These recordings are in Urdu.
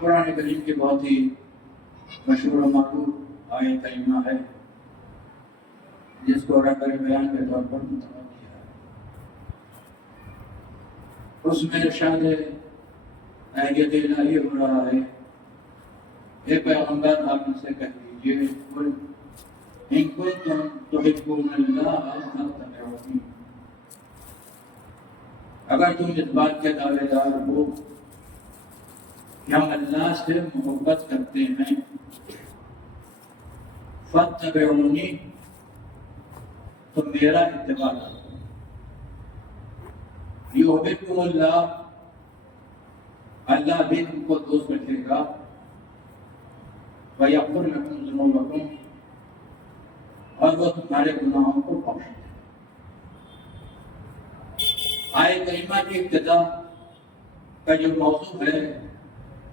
قرآن کریم کی بہت ہی مشہور و معروف آیت کریمہ ہے جس کو رہبر بیان کے طور پر منتخب کیا ہے۔ اس میں ارشاد آیت الہی ہو رہا ہے، اے پیغمبر آپ ان سے کہہ دیجئے قل ان کنتم تحبون اللہ فاتبعونی، اگر تم اس بات کے دعوے دار ہو کہ ہم اللہ سے محبت کرتے ہیں، فاتبعونی، تو میرا اتباع کرو، یحببکم اللہ، اللہ بھی تم کو دوست رکھے گا، وَيَغْفِرْ لَكُمْ ذُنُوبَكُمْ، اور وہ تمہارے گناہوں کو بخش دے۔ آیت کریمہ کی ابتدا کا جو موضوع ہے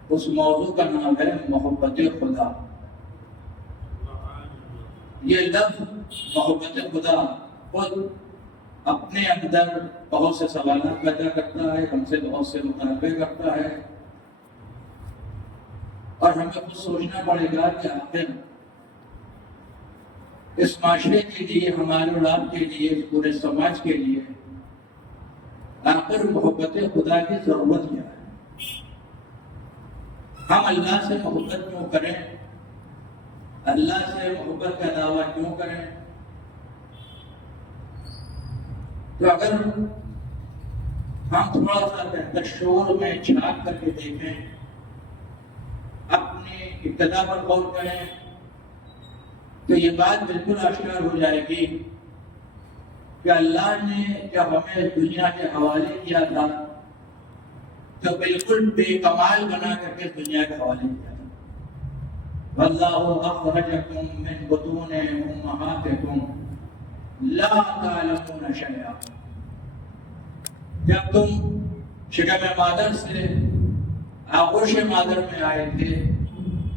اس موضوع کا نام ہے محبت خدا۔ یہ لفظ محبت خدا خود اپنے اندر بہت سے سوالات پیدا کرتا ہے، ہم سے بہت سے مطالبے کرتا ہے، اور ہمیں خود سوچنا پڑے گا کہ آخر اس معاشرے کے لیے، ہمارے اور آپ کے لیے، اس پورے سماج کے لیے آخر محبت خدا کی ضرورت کیا ہے؟ ہم اللہ سے محبت کیوں کریں؟ اللہ سے محبت کا دعویٰ کیوں کریں؟ تو اگر ہم تھوڑا سا بہتر شعور میں جھانک کر کے دیکھیں، اپنی ابتدا پر غور کریں، تو یہ بات بالکل آشکار ہو جائے گی کہ اللہ نے جب ہمیں دنیا کے حوالے کیا تھا تو بالکل بے کمال بنا کر کے دنیا کے حوالے کیا تھا۔ وَاللَّهُ أَخْرَجَكُم مِّن بُطُونِ أُمَّهَاتِكُمْ لَا تَعْلَمُونَ شَيْئًا، جب تم شکم مادر سے آغوش مادر میں آئے تھے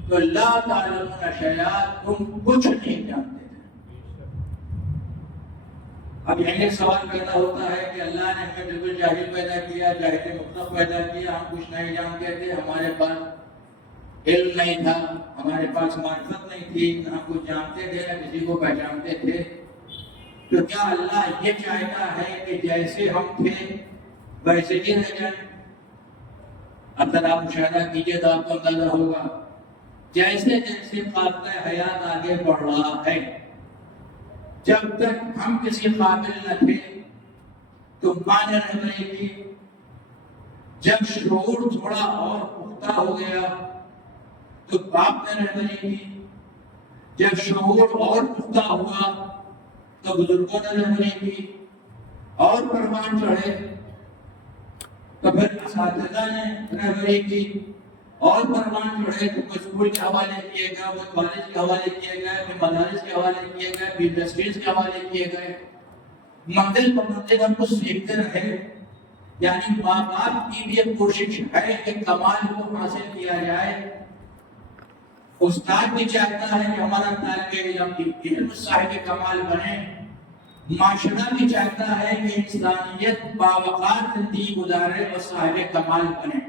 تو لا تعلمون شیئا، تم کچھ نہیں جانتے تھے۔ اب یہاں ایک سوال پیدا ہوتا ہے کہ اللہ نے ہمیں بالکل جاہل پیدا کیا، جاہل مطلب پیدا کیا، ہم کچھ نہیں جانتے تھے، ہمارے پاس علم نہیں تھا، ہمارے پاس معرفت نہیں تھی، نہ ہم کچھ جانتے تھے نہ کسی کو پہچانتے تھے، تو کیا اللہ یہ چاہتا ہے کہ جیسے ہم تھے ویسے ہی رہ جائیں؟ اب تک آپ مشاہدہ کیجئے تو آپ کو اندازہ ہوگا، جیسے جیسے قافلہ حیات آگے بڑھ رہا ہے، جب تک ہم کسی قابل نہ تھے تو ماں نے رہبری کی، جب شعور تھوڑا اور پختہ ہو گیا تو باپ نے رہبری کی، جب شعور اور پختہ ہوا تو بزرگوں نے رہبری کی، اور پروان چڑھے تو پھر اساتذہ نے رہبری کی، اور پروان چڑھے تو کوئی اسکول کے حوالے کیے گئے، کوئی کالج کے حوالے کیے گئے، کوئی مدارس کے حوالے کیے گئے، کوئی انڈسٹریز کے حوالے کیے گئے، منزل پر منزل ہم کو سیکھتے رہے۔ یعنی ماں باپ کی بھی ایک کوشش ہے کہ کمال کو حاصل کیا جائے، استاد بھی چاہتا ہے کہ ہمارا طالب علم علم صاحب کمال بنے، معاشرہ بھی چاہتا ہے کہ انسانیت باوقار زندگی گزارے اور صاحب کمال بنے۔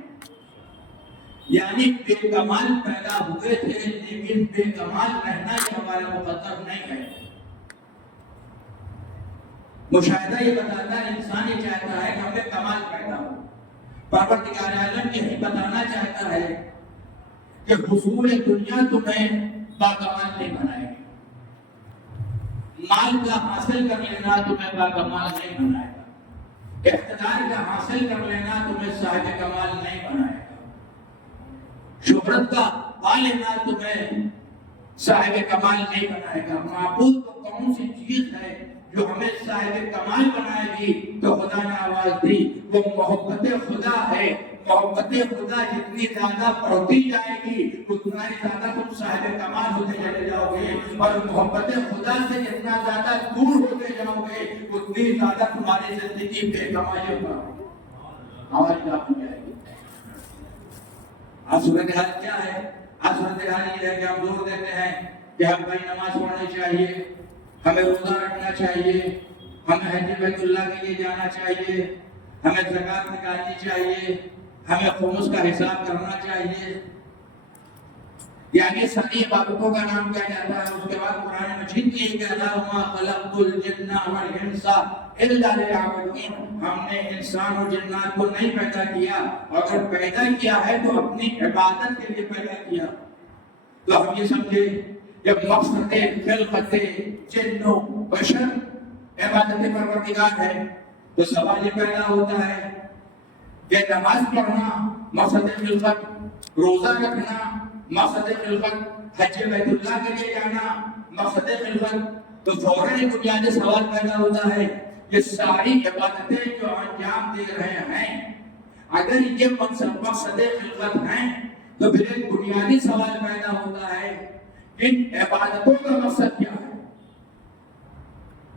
یعنی بے کمال پیدا ہوئے تھے لیکن بے کمال رہنا یہ ہمارا مقدر نہیں ہے۔ مشاہدہ یہ بتاتا ہے، انسان یہ چاہتا ہے کہ ہمیں کمال پیدا ہو، پروردگار عالم یہی بتانا چاہتا ہے کہ حصول دنیا تمہیں باکمال نہیں بنائے گی، مال کا حاصل کر لینا تمہیں باکمال نہیں بنائے گا، اقتدار کا حاصل کر لینا تمہیں صاحب کمال نہیں بنائے گا، شہرت کا پا لینا تمہیں صاحب کمال نہیں بنائے گا۔ معبود کو کون سی چیز ہے جو ہمیں صاحب کمال بنائے گی؟ تو خدا نے آواز دی، وہ محبت خدا ہے۔ محبت خدا جتنی زیادہ بڑھتی جائے گی اتنا ہی زیادہ تم صاحب کمال ہوتے چلے جاؤ گے، اور محبت خدا سے جتنا زیادہ دور ہوتے جاؤ گے اتنی زیادہ تمہاری زندگی بے کمائی ہوگا۔ آواز کیا ہو جائے گی؟ صورتحال کیا ہے؟ صورتحال یہ ہے کہ ہم زور دیتے ہیں کہ ہم بھائی نماز پڑھنی چاہیے، ہمیں روزہ رکھنا چاہیے، ہمیں حج بیت اللہ کے لیے جانا چاہیے، ہمیں زکات نکالنی چاہیے، ہمیں خمس کا حساب کرنا چاہیے، یعنی ساری عبادتوں کا نام کیا جاتا ہے۔ اس کے بعد قرآن مجید کی کہ وما خلقت الجن والانس الا لیعبدون، ہم نے انسان اور جنات کو نہیں پیدا کیا، اگر پیدا کیا ہے تو اپنی عبادت کے لیے پیدا کیا۔ تو ہم یہ سمجھے جب مقصد خلقت جن و بشر عبادت پروردگار ہے تو سوال یہ پیدا ہوتا ہے کہ نماز پڑھنا مقصد خلقت، روزہ رکھنا مقصد خلقت، حج بیت اللہ کے لیے جانا مقصد خلقت، تو فوراً ایک بنیادی سوال پیدا ہوتا ہے یہ ساری عبادتیں جو انجام دے رہے ہیں اگر یہ مقصد خلقت ہیں تو پھر ایک بنیادی سوال پیدا ہوتا ہے ان عبادتوں کا مقصد کیا ہے؟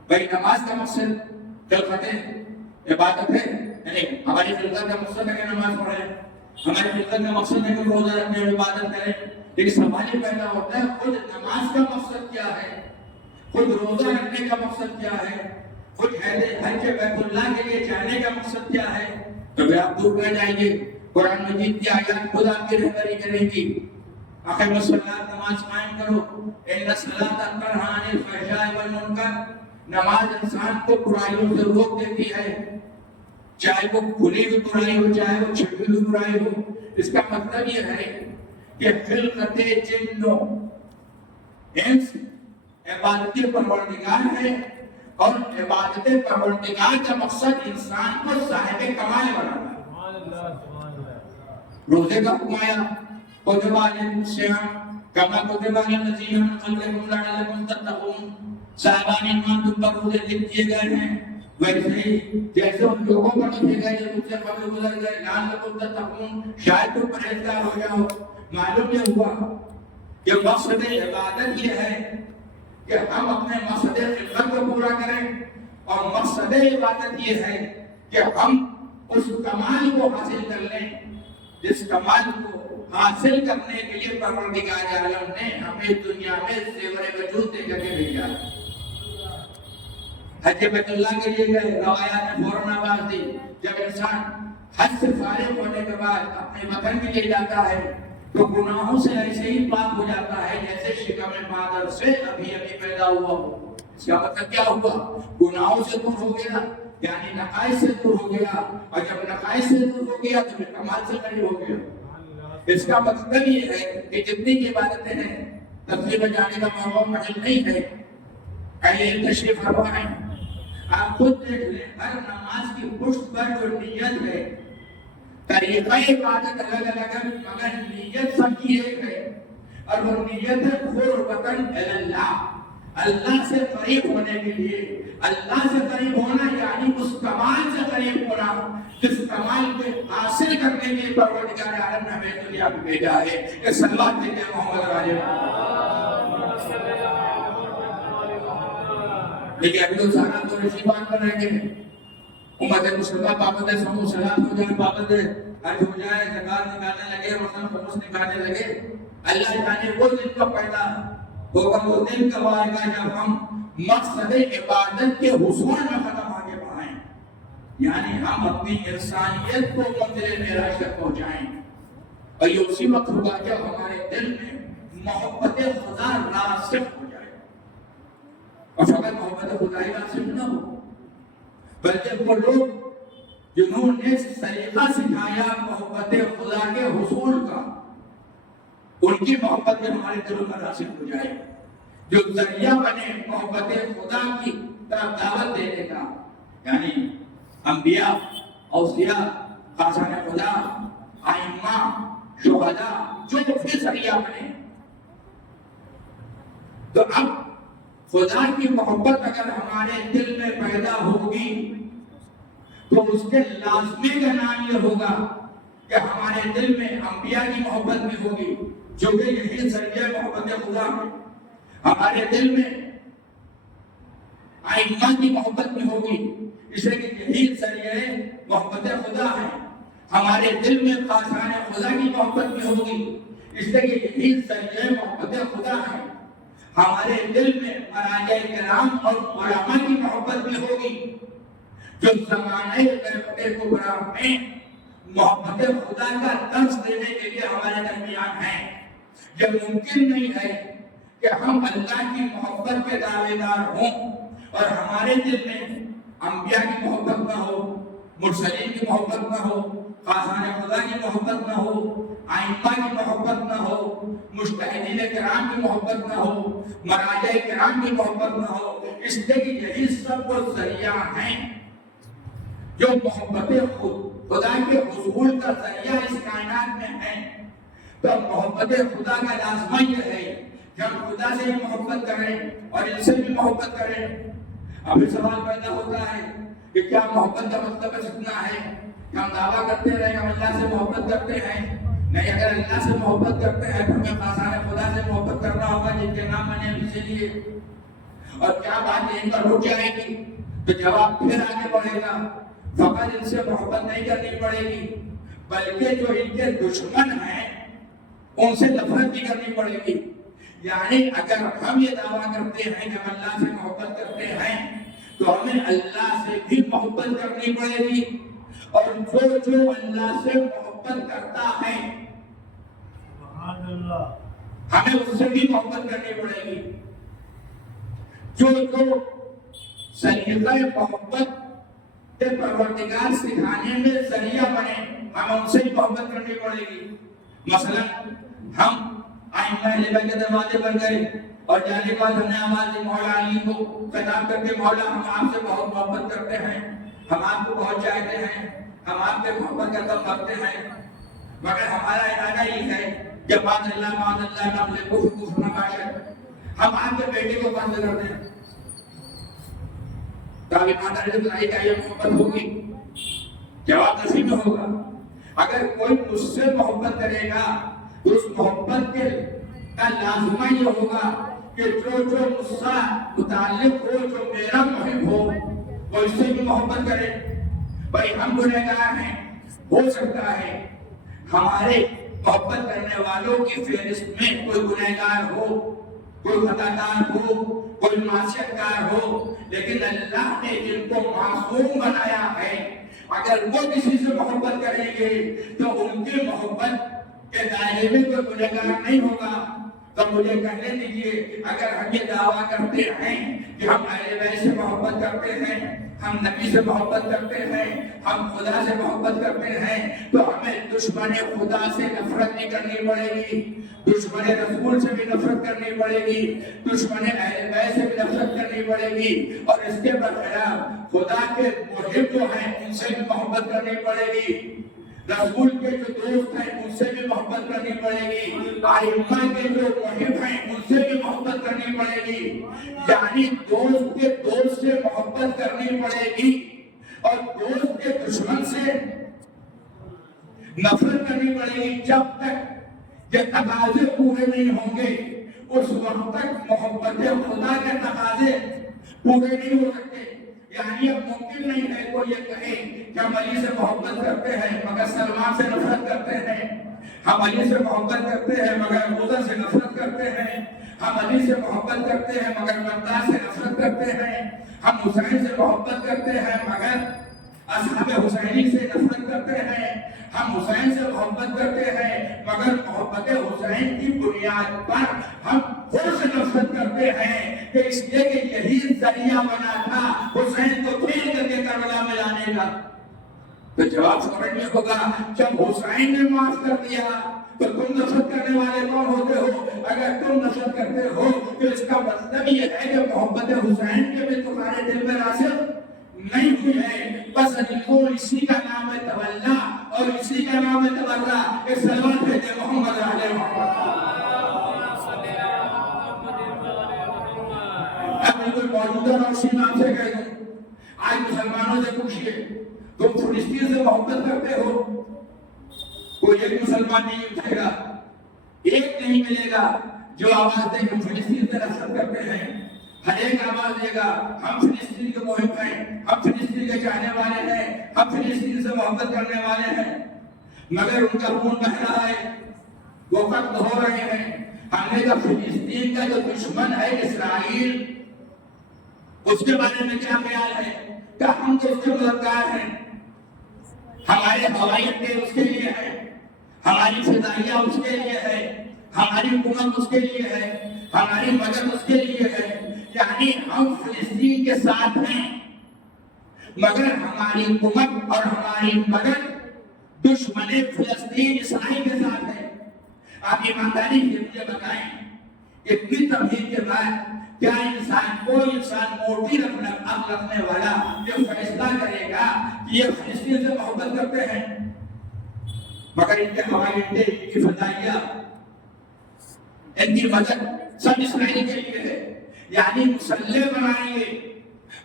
بھائی نماز کا مقصد خلقت عبادت ہے، یعنی ہماری خلقت کا مقصد ہے کہ نماز پڑھیں، ہماری خلقت کا مقصد ہے کہ روزہ رکھنے اور عبادت کریں، لیکن سوال یہ پیدا ہوتا ہے خود نماز کا مقصد کیا ہے، خود روزہ رکھنے کا مقصد کیا ہے، خود حج بیت اللہ کے لیے جانے کا مقصد کیا ہے؟ تو پھر آپ دور رہ جائیں گے، قرآن مجید کی آیات خود آپ کی رہبری کریں گی، اقیموا الصلاۃ، نماز قائم کرو، ان الصلاۃ تنہی عن الفحشاء والمنکر، نماز انسان کو برائیوں سے روک دیتی ہے، چاہے وہ کھلی ہوئی برائی ہو چاہے وہ چھپی ہوئی برائی ہو۔ اس کا مطلب یہ ہے کہ خلقت جن و انس عبادت پروردگار ہے، اور عبادت پروردگار کا مقصد انسان کو صاحب کمال بنانا ہے۔ روزے کا حکم آیا کتب علیکم الصیام کما کتب علی الذین من قبلکم لعلکم تتقون، صحابہ ایمان تم پر روزے لکھ دیے گئے ہیں ویسے ہی جیسے ان لوگوں پر لکھے گئے جو تم سے قبل گزر گئے لعلکم تتقون، شاید تم پرہیزگار ہو جاؤ۔ معلوم یہ ہوا کہ مقصد عبادت یہ ہے کہ ہم اپنے مقصد خلقت کو پورا کریں، اور مقصد عبادت یہ ہے کہ ہم اس کمال کو حاصل کر لیں جس کمال کو حاصل کرنے کے لیے پروردگار عالم نے ہمیں دنیا میں زیور وجود دے کر کے بھیجا۔ حج بیت اللہ کے لیے گئے، روایات نے فوراً آواز دی، جب انسان حج سے فارغ ہونے کے بعد اپنے وطن کے لیے جاتا ہے تو گناہوں سے ایسے ہی پاک ہو جاتا ہے جیسے شکم مادر سے ابھی پیدا ہوا ہو۔ اس کا مطلب کیا ہوا؟ گناہوں سے دور ہو گیا، یعنی نقائص سے دور ہو گیا، اور جب نقائص سے دور ہو گیا تو پھر کمال سے قریب ہو گیا۔ اس کا مطلب یہ ہے کہ جتنی بھی عبادتیں ہیں تفصیل میں جانے کا موقع محل نہیں ہے، پہلے تشریف فرما ہے، آپ خود دیکھ لیں ہر نماز کی پشت پر جو نیت ہے، طریقہ عبادت الگ الگ ہے مگر نیت سب کی ایک ہے، اور وہ نیت ہے قربتاً اللہ، اللہ سے قریب ہونے کے لیے۔ اللہ سے قریب ہونا یعنی اس کمال سے قریب ہونا جس کمال کو حاصل کرنے کے لیے پروردگار عالم نے ہمیں دنیا میں بھیجا ہے۔ کہ صلوات دیتے ہیں محمد علیہ۔ لیکن ابھی تو سارا تو اسی بات پر رہ گئے، امت مسلمہ پابند ہے، سمو صلاۃ ہو جائے پابند ہے، حج ہو جائے، زکات نکالنے لگے، روزہ خمس نکالنے لگے۔ اللہ جانے وہ دن کا پیدا ہوگا، وہ دن کب آئے گا جب ہم مقصد عبادت کے حصول میں ختم آگے بڑھائیں، یعنی ہم اپنی انسانیت کو منزل معراج تک پہنچائیں، اور یہ اسی وقت ہوگا جب ہمارے دل میں محبت خدا راسخ ہو جائے، اور فقط محبت خدا ہی راسخ نہ ہو بلکہ وہ لوگ جنہوں نے طریقہ سکھایا محبت خدا کے حصول کا، ان کی محبت میں ہمارے دلوں میں راسخ ہو جائے، جو ذریعہ بنے محبت خدا کی طرف دعوت دینے کا، یعنی انبیاء، اوصیاء، خاصان خدا، ائمہ، شہداء، جو بھی ذریعہ بنے۔ تو اب خدا کی محبت اگر ہمارے دل میں پیدا ہوگی تو اس کے لازمی کا نام یہ ہوگا کہ ہمارے دل میں انبیاء کی محبت بھی ہوگی، جو کہ یہی ذریعہ محبت خدا ہے، ہمارے دل میں ائمہ کی محبت بھی ہوگی، اس لیے کہ یہی ذریعہ محبت خدا ہے، ہمارے دل میں خاصان خدا کی محبت بھی ہوگی، اس لیے کہ یہی ذریعہ محبت خدا ہے، ہمارے دل میں مراجع کرام اور علماء کی محبت بھی ہوگی جو زمانے کبرا میں محبت خدا کا درس دینے کے لیے ہمارے درمیان ہیں۔ یہ ممکن نہیں ہے کہ ہم اللہ کی محبت کے دعوے دار ہوں اور ہمارے دل میں انبیاء کی محبت نہ ہو، مرسلین کی محبت نہ ہو، خاصان خدا کی محبت نہ ہو، ائمہ کی محبت نہ ہو، مجتہدین کرام کی محبت نہ ہو، مراجع کرام کی محبت نہ ہو۔ اس لیے کہ یہی سب وہ ذریعہ ہیں جو محبت خدا کے حصول کا ذریعہ اس کائنات میں ہے۔ تو محبت خدا کا لازمہ یہ ہے کہ ہم خدا سے بھی محبت کریں اور ان سے بھی محبت کریں۔ ابھی سوال پیدا ہوتا ہے کہ کیا محبت کا مطلب اتنا ہے کہ ہم دعویٰ کرتے رہے ہم اللہ سے محبت کرتے ہیں؟ نہیں، اگر اللہ سے محبت کرتے ہیں تو ہمیں خاصان خدا سے محبت کرنا ہوگا جن کے نام میں نے ابھی سے لیے۔ اور کیا بات ان پر رک جائے گی تو جواب پھر آگے بڑھے گا، فقط ان سے محبت نہیں کرنی پڑے گی بلکہ جو ان کے دشمن ہیں ان سے نفرت بھی کرنی پڑے گی۔ یعنی اگر ہم یہ دعویٰ کرتے ہیں کہ ہم اللہ سے محبت کرتے ہیں تو ہمیں اللہ سے بھی محبت کرنی پڑے گی، اور جو اللہ سے محبت کرتا ہے ہمیں اس سے بھی محبت کرنی پڑے گی۔ جو سلیقہ محبت پروردگار سکھانے میں ذریعہ بنے ہمیں ان سے بھی محبت کرنی پڑے گی۔ مثلا ہم ائمہ اہل بیت کے دروازے پر گئے اور جانے کے بعد ہم نے آواز دی مولا علی کو خطاب کر کے، مولا ہم آپ سے بہت محبت کرتے ہیں، ہم آپ کو بہت چاہتے ہیں، ہم آپ کے محبت کا قدم رکھتے ہیں، مگر ہمارا ارادہ یہ ہے کہ معاذ اللہ نام لے کفر نباشد، ہم آپ کے بیٹے کو بند کر دیں تاکہ مادر ابراہیم کا یہ محبت ہوگی۔ جواب نصیب میں ہوگا۔ اگر کوئی مجھ سے محبت کرے گا تو اس محبت کے کا لازمہ یہ ہوگا کہ جو مجھ سے متعلق ہو، جو میرا محب ہو، وہ اس سے بھی محبت کرے۔ بھائی ہم گنہگار ہیں، ہو سکتا ہے ہمارے محبت کرنے والوں کی فہرست میں کوئی گنہگار ہو، کوئی خطا کار ہو، کوئی معصیت کار ہو، لیکن اللہ نے جن کو معصوم بنایا ہے اگر وہ کسی سے محبت کریں گے تو ان کی محبت کے دائرے میں کوئی گنہگار نہیں ہوگا۔ تو مجھے کہنے دیجیے، اگر ہم یہ دعویٰ کرتے ہیں کہ ہم اہل بیت سے محبت کرتے ہیں، ہم نبی سے محبت کرتے ہیں، ہم خدا سے محبت کرتے ہیں، تو ہمیں دشمن خدا سے نفرت بھی کرنی پڑے گی، دشمن رسول سے بھی نفرت کرنی پڑے گی، دشمن اہل بیت سے بھی نفرت کرنی پڑے گی، اور اس کے برخلاف خدا کے محب جو ہیں ان سے بھی محبت کرنی پڑے گی، رسول کے جو دوست ہیں ان سے بھی محبت کرنی پڑے گی، ائمہ کے جو محب ہیں ان سے بھی محبت کرنی پڑے گی۔ یعنی دوست کے دوست سے محبت کرنی پڑے گی اور دوست کے دشمن سے نفرت کرنی پڑے گی۔ جب تک یہ تقاضے پورے نہیں ہوں گے اس وقت تک محبت خدا کے تقاضے پورے نہیں ہو سکتے۔ یعنی اب ممکن نہیں ہے کوئی یہ کہے کہ ہم علی سے محبت کرتے ہیں مگر سلمان سے نفرت کرتے ہیں، ہم علی سے محبت کرتے ہیں مگر ابوذر سے نفرت کرتے ہیں، ہم علی سے محبت کرتے ہیں مگر مقداد سے نفرت کرتے ہیں، ہم حسین سے محبت کرتے ہیں مگر اصحاب حسینی سے نفرت کرتے ہیں، ہم حسین سے محبت کرتے ہیں مگر محبت حسین کی بنیاد پر ہم خود سے نفرت کرتے ہیں، کہ اس لیے کہ یہی ذریعہ بنا تھا حسین کو کھیل کر کے کربلا میں لانے کا۔ تو جواب سمجھ میں ہوگا، جب حسین نے معاف کر دیا تو تم نفرت کرنے والے کون ہوتے ہو؟ اگر تم نفرت کرتے ہو تو اس کا مطلب یہ ہے کہ محبت حسین کے بھی تمہارے دل میں راسخ نہیں ہوئی ہے۔ بس اسی کا نام ہے تولا اور اسی کا نام ہے تبرہ۔ ایک سلوات بھیجے محمد علیہ محمد۔ اب کوئی موجودہ روشنی نام سے کہہ دوں، آج مسلمانوں سے پوچھئے تم فلسطین سے محبت کرتے ہو؟ کوئی ایک مسلمان نہیں اٹھے گا، ایک نہیں ملے گا جو آواز دے کہ ہم فلسطین سے نفرت کرتے ہیں۔ ہر ایک آواز دے گا ہم فلسطین کے محب ہیں، ہم فلسطین کے چاہنے والے ہیں، ہم فلسطین سے محبت کرنے والے ہیں، مگر ان کا خون بہہ رہا ہے، وہ قتل ہو رہے ہیں، ہم نے کہا فلسطین کا جو دشمن ہے اسرائیل، اس کے بارے میں کیا خیال ہے؟ کہ ہم تو اس کے مددگار ہیں، ہمارے ہوائی اڈے اس کے لیے ہے، ہماری فضائیہ اس کے لیے ہے، ہماری حکومت اس کے لیے ہے، ہماری مدد اس کے لیے ہے، یعنی ہم فلسطین کے ساتھ ہیں، مگر ہماری حکومت اور ہماری مدد دشمن فلسطین اسرائیل کے ساتھ ہے۔ آپ ایمانداری سے مجھے بتائیں، اتنی تمہید کے بعد کیا کوئی انسان موٹی رکھنے والا یہ فیصلہ کرے گا کہ یہ فلسطین سے محبت کرتے ہیں؟ مگر ان کے ہوائی اڈے، ان کی فضائیہ، ان کی مدد سب اسرائیل کے لیے ہے، یعنی مسلح بنائیں گے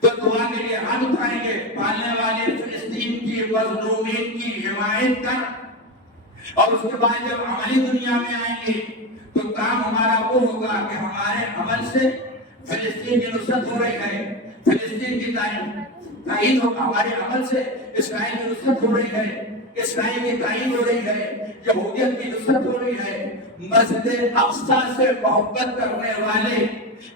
تو دعا کے لیے ہاتھ اٹھائیں گے، پالنے والے فلسطین کی مظلومین کی حمایت کر، اور اس کے بعد جب عملی دنیا میں آئیں گے تو کام ہمارا وہ ہوگا کہ ہمارے عمل سے فلسطین کی نصرت ہو رہی ہے، فلسطین کی تعین ہوگا، ہمارے عمل سے اسرائیل کی نصرت ہو رہی ہے، اسرائیل کی تعین ہو رہی ہے، یہودیت کی نصرت ہو رہی ہے۔ مسجد اقصی سے محبت کرنے والے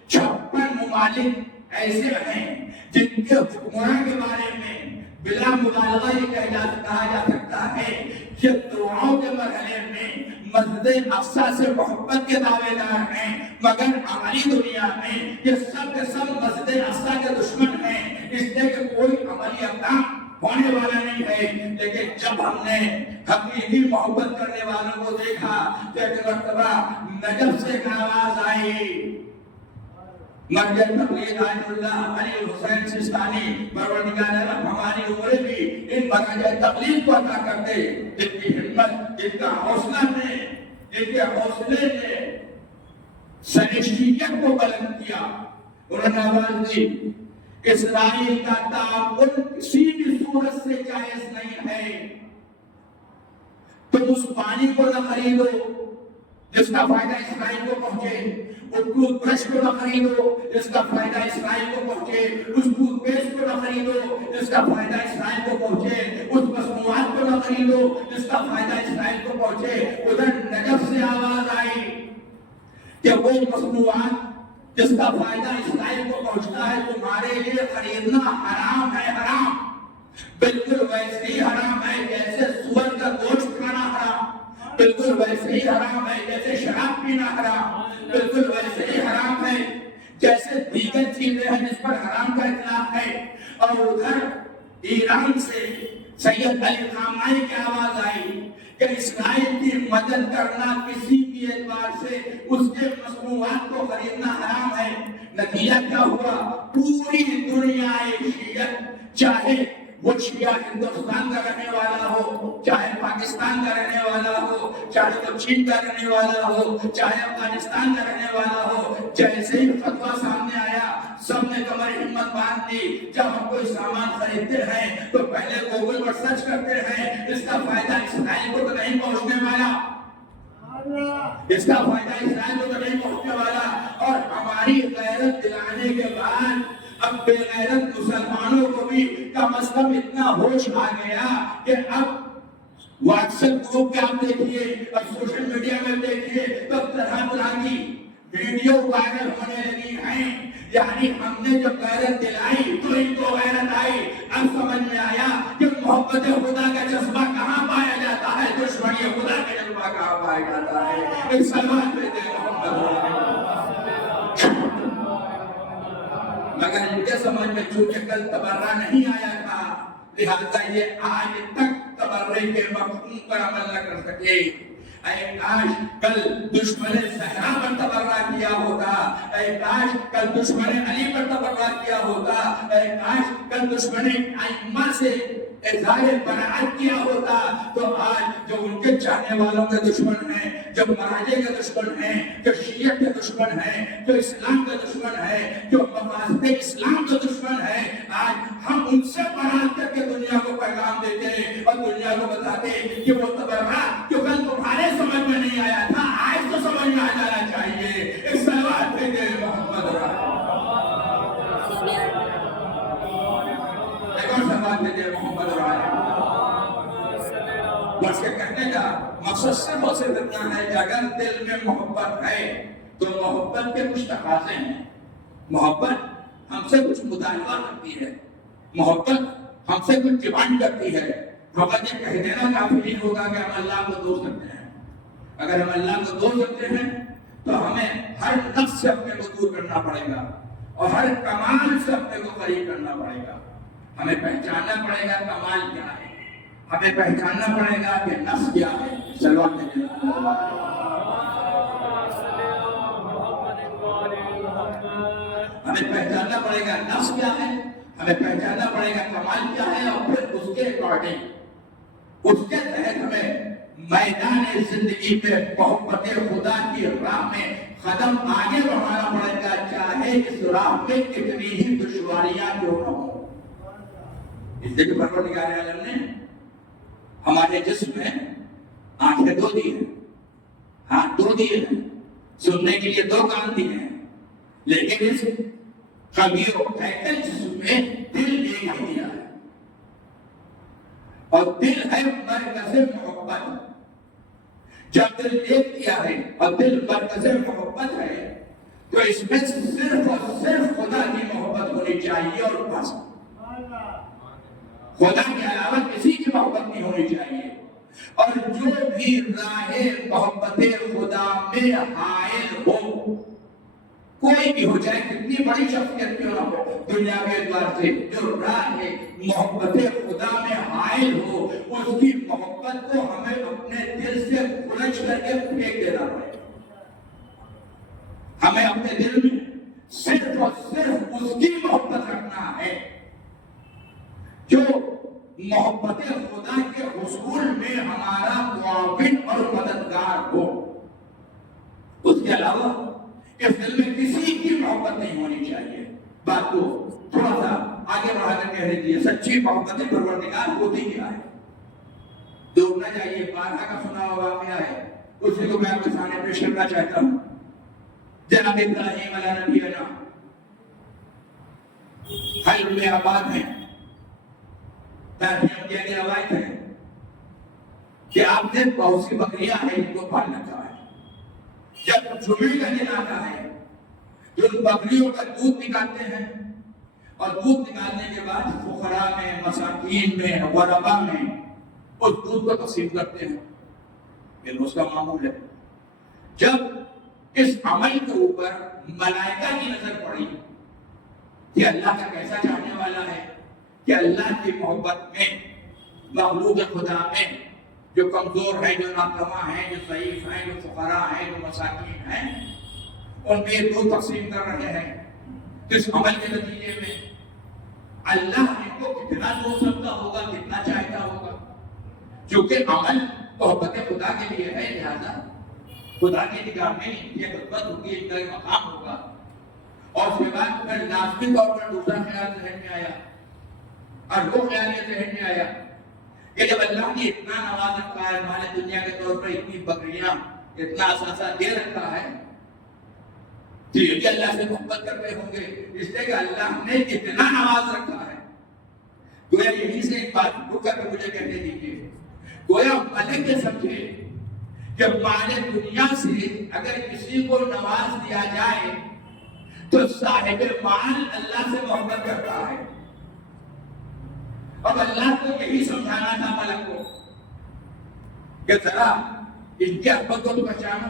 56 ممالک ایسے ہیں جن کے حکمراں کے بارے میں بلا مبالغہ یہ کہا جا سکتا ہے کہ دعاؤں کے مرحلے میں مسجد اقصی سے محبت کے دعوے دار ہیں، مگر ہماری دنیا میں یہ سب کے سب مسجد اقصی کے دشمن ہیں، اس لیے کہ کوئی عملی اقدام ہونے والا نہیں ہے۔ لیکن جب ہم نے حقیقی محبت کرنے والوں کو دیکھا تو ایک مرتبہ نجف سے ایک آواز آئی، مرجع تقلید آیت اللہ علی الحسین سستانی پروردگار عالم ہماری عمریں بھی ان مرجع تقلید کو عطا کرتے، جن کی ہمت، جن کا حوصلہ نے، جن کے حوصلے نے سرشتیت کو بلند کیا۔ انہوں نے آواز دی، اسرائیل کا تعاون کسی بھی صورت سے جائز نہیں ہے، تم اس پانی کو نہ خریدو جس کا فائدہ اسرائیل کو پہنچے، اس ٹوتھ برش کو نہ خریدو جس کا فائدہ اسرائیل کو پہنچے، اس ٹوتھ پیسٹ کو نہ خریدو جس کا فائدہ اسرائیل کو پہنچے، اس مصنوعات کو نہ خریدو جس کا فائدہ اسرائیل کو پہنچے۔ ادھر نجف سے آواز آئی کہ وہ مصنوعات جس کا فائدہ اسرائیل کو پہنچتا ہے تمہارے لیے خریدنا حرام ہے، حرام، بالکل ویسے ہی حرام ہے جیسے سور کا گوشت کھانا حرام، بالکل ویسے ہی حرام ہے جیسے شراب پینا حرام، بالکل ویسے ہی حرام ہے جیسے دیگر چیزیں ہیں جس پر حرام کا اطلاق ہے۔ اور ادھر ایران سے سید علی خامنائی کی آواز آئی کہ اسرائیل کی مدد کرنا کسی بھی اعتبار سے اس کے مصنوعات کو خریدنا حرام ہے۔ نتیجہ کیا ہوا؟ پوری دنیا شیعت، چاہے وہ شیعہ ہندوستان کا رہنے والا ہو، چاہے پاکستان کا رہنے والا ہو، چاہے وہ چین کا رہنے والا ہو، چاہے افغانستان کا رہنے والا ہو، جیسے ہی فتویٰ سامنے آیا سب نے کمر ہمت باندھ دی۔ جب ہم کوئی سامان خریدتے ہیں تو پہلے گوگل پر سرچ کرتے ہیں اس کا فائدہ اسرائیل کو تو نہیں پہنچنے والا، اس کا فائدہ اسرائیل کو تو نہیں پہنچنے والا۔ اور ہماری غیرت دلانے کے بعد اب بے غیرت مسلمانوں کو بھی کم از کم اتنا ہوش آ گیا کہ اب واٹس ایپ گروپ پہ آپ دیکھیے اور سوشل میڈیا میں دیکھیے تو طرح طرح کی ویڈیو وائرل ہونے لگی ہیں۔ یعنی ہم نے جب غیرت دلائی تو ان کو غیرت آئی، اب سمجھ میں آیا کہ محبت خدا کا جذبہ کہاں پایا جاتا ہے، دشمنی خدا کا جذبہ کہاں پایا جاتا ہے۔ ایک سلمان پہ دے مگر ان کے سمجھ میں چونکہ کل تبرہ نہیں آیا تھا لہذا یہ آج تک تبرے کے مفہوم پر عمل نہ کر سکے۔ اے کاش کل دشمن صحرا پر تبرہ کیا ہوتا، اے کاش کل دشمن علی پر تبرہ کیا ہوتا، اے کاش کل دشمن ائمہ سے اظہار براءت کیا ہوتا، تو آج جو ان کے چاہنے والوں کے دشمن ہیں، جو مراجع کے دشمن ہیں، جو شیعہ کے دشمن ہیں، جو اسلام کے دشمن ہیں، جو مقاصد اسلام کے دشمن ہیں، آج ہم ان سے برات کر کے دنیا کو پیغام دیتے ہیں اور دنیا کو بتاتے ہیں کہ وہ تبرہ جو کل تمہارے سمجھ میں نہیں آیا تھا آج تو سمجھ میں آ جانا چاہیے۔ ایک صلوات پہ دے محمد محمد بس کے کہنے گا. مقصد صرف اور صرف اتنا ہے کہ اگر دل میں محبت ہے تو محبت کے کچھ تقاضے ہیں. محبت ہم سے کچھ مطالبہ کرتی ہے، محبت ہم سے کچھ ڈیمانڈ کرتی ہے. فقط یہ کہہ دینا کافی نہیں ہوگا کہ ہم اللہ کو دوست رکھتے ہیں. اگر ہم اللہ کو دوست رکھتے ہیں تو ہمیں ہر نفس سے اپنے کو دور کرنا پڑے گا اور ہر کمال سے اپنے کو قریب کرنا پڑے گا. ہمیں پہچاننا پڑے گا کمال کیا ہے، ہمیں پہچاننا پڑے گا کہ نفس کیا ہے. صلوات میں ہمیں پہچاننا پڑے گا نفس کیا ہے، ہمیں پہچاننا پڑے گا کمال کیا ہے، اور پھر اس کے اکارڈنگ اس کے تحت ہمیں میدان زندگی پہ محبت خدا کی راہ میں قدم آگے بڑھانا پڑے گا، چاہے اس راہ میں کتنی ہی دشواریاں کیوں نہ ہوں. اس لیے کہ پروردگار عالم نے ہمارے جسم میں آنکھیں دو دی ہیں، ہاتھ دو دیے ہیں، سننے کے لیے دو کان دیے ہیں، لیکن اس کبیر و ہیکل جسم میں دل ایک ہی دیا ہے. اور دل ہے مرکز محبت. جب دل ایک کیا ہے اور دل مرکز محبت ہے تو اس میں صرف اور صرف خدا کی محبت ہونی چاہیے اور بس. خدا کے علاوہ کسی کی محبت نہیں ہونی چاہیے. اور جو بھی راہ محبت خدا میں حائل ہو، کوئی بھی ہو جائے، کتنی بڑی شخصیت کیوں نہ ہو، دنیا کے اعتبار سے جو راہ محبت خدا میں حائل ہو، اس کی محبت کو ہمیں اپنے دل سے کھلچ کر کے پھینک دینا پڑے. ہمیں اپنے دل میں صرف اور صرف اس کی محبت رکھنا ہے جو محبت خدا کے حصول میں ہمارا معاون اور مددگار ہو. اس کے علاوہ اس دل میں کسی کی محبت نہیں ہونی چاہیے. بات کو تھوڑا سا آگے بڑھا کر کہہ دیجیے، سچی محبت پروردگار ہوتی کیا ہے؟ دور نہ جائیے، بارہا کا سنا ہوا واقعہ ہے، اسی کو میں آپ کے سامنے پیش کرنا چاہتا ہوں. جناب ابراہیم علیہ نبی حل میں آباد ہیں. تاریخ کی روایت ہے کہ آپ نے بہت سی بکریاں ہیں ان کو پالنا چاہا ہے. جب جمعے کا دن آتا ہے جو بکریوں کا دودھ نکالتے ہیں اور دودھ نکالنے کے بعد فقراء میں، مساکین میں، غرباء میں اس دودھ کو تقسیم کرتے ہیں. یہ روز کا معمول ہے. جب اس عمل کے اوپر ملائکہ کی نظر پڑی کہ اللہ کا کیسا چاہنے والا ہے، کہ اللہ کی محبت میں مخلوق خدا میں جو کمزور ہیں، جو ناکامہ ہیں، جو ضعیف ہیں، جو فقراء ہیں، جو مساکین ہیں، ان میں دو تقسیم کر رہے ہیں. اس عمل کے نتیجے میں اللہ ان کو کتنا دوست رکھتا ہوگا، کتنا چاہتا ہوگا. چونکہ عمل محبت خدا کے لیے ہے، لہذا خدا کی نگاہ میں ان کی خدمت ہوگی، ان کا مقام ہوگا. اور اس کے بعد پھر لازمی طور پر دوسرا خیال ذہن میں آیا، اور وہ خیال یہ ذہن میں آیا کہ جب اللہ نے اتنا نواز رکھا ہے، ہمارے دنیا کے طور پر اتنی بکریاں، اتنا اثاثہ دے رکھا ہے، تو یہ بھی اللہ سے محبت کرتے ہوں گے، اس لیے کہ اللہ نے اتنا نواز رکھا ہے. گویا یہی سے ایک بات رک کر مجھے کہنے دیجیے، گویا ملک یہ سمجھے کہ مال دنیا سے اگر کسی کو نواز دیا جائے تو صاحب مال اللہ سے محبت کرتا ہے. اور اللہ کو یہی سمجھانا تھا ملک کو کہ ذرا ان کے عظمت کو تو پہچانو،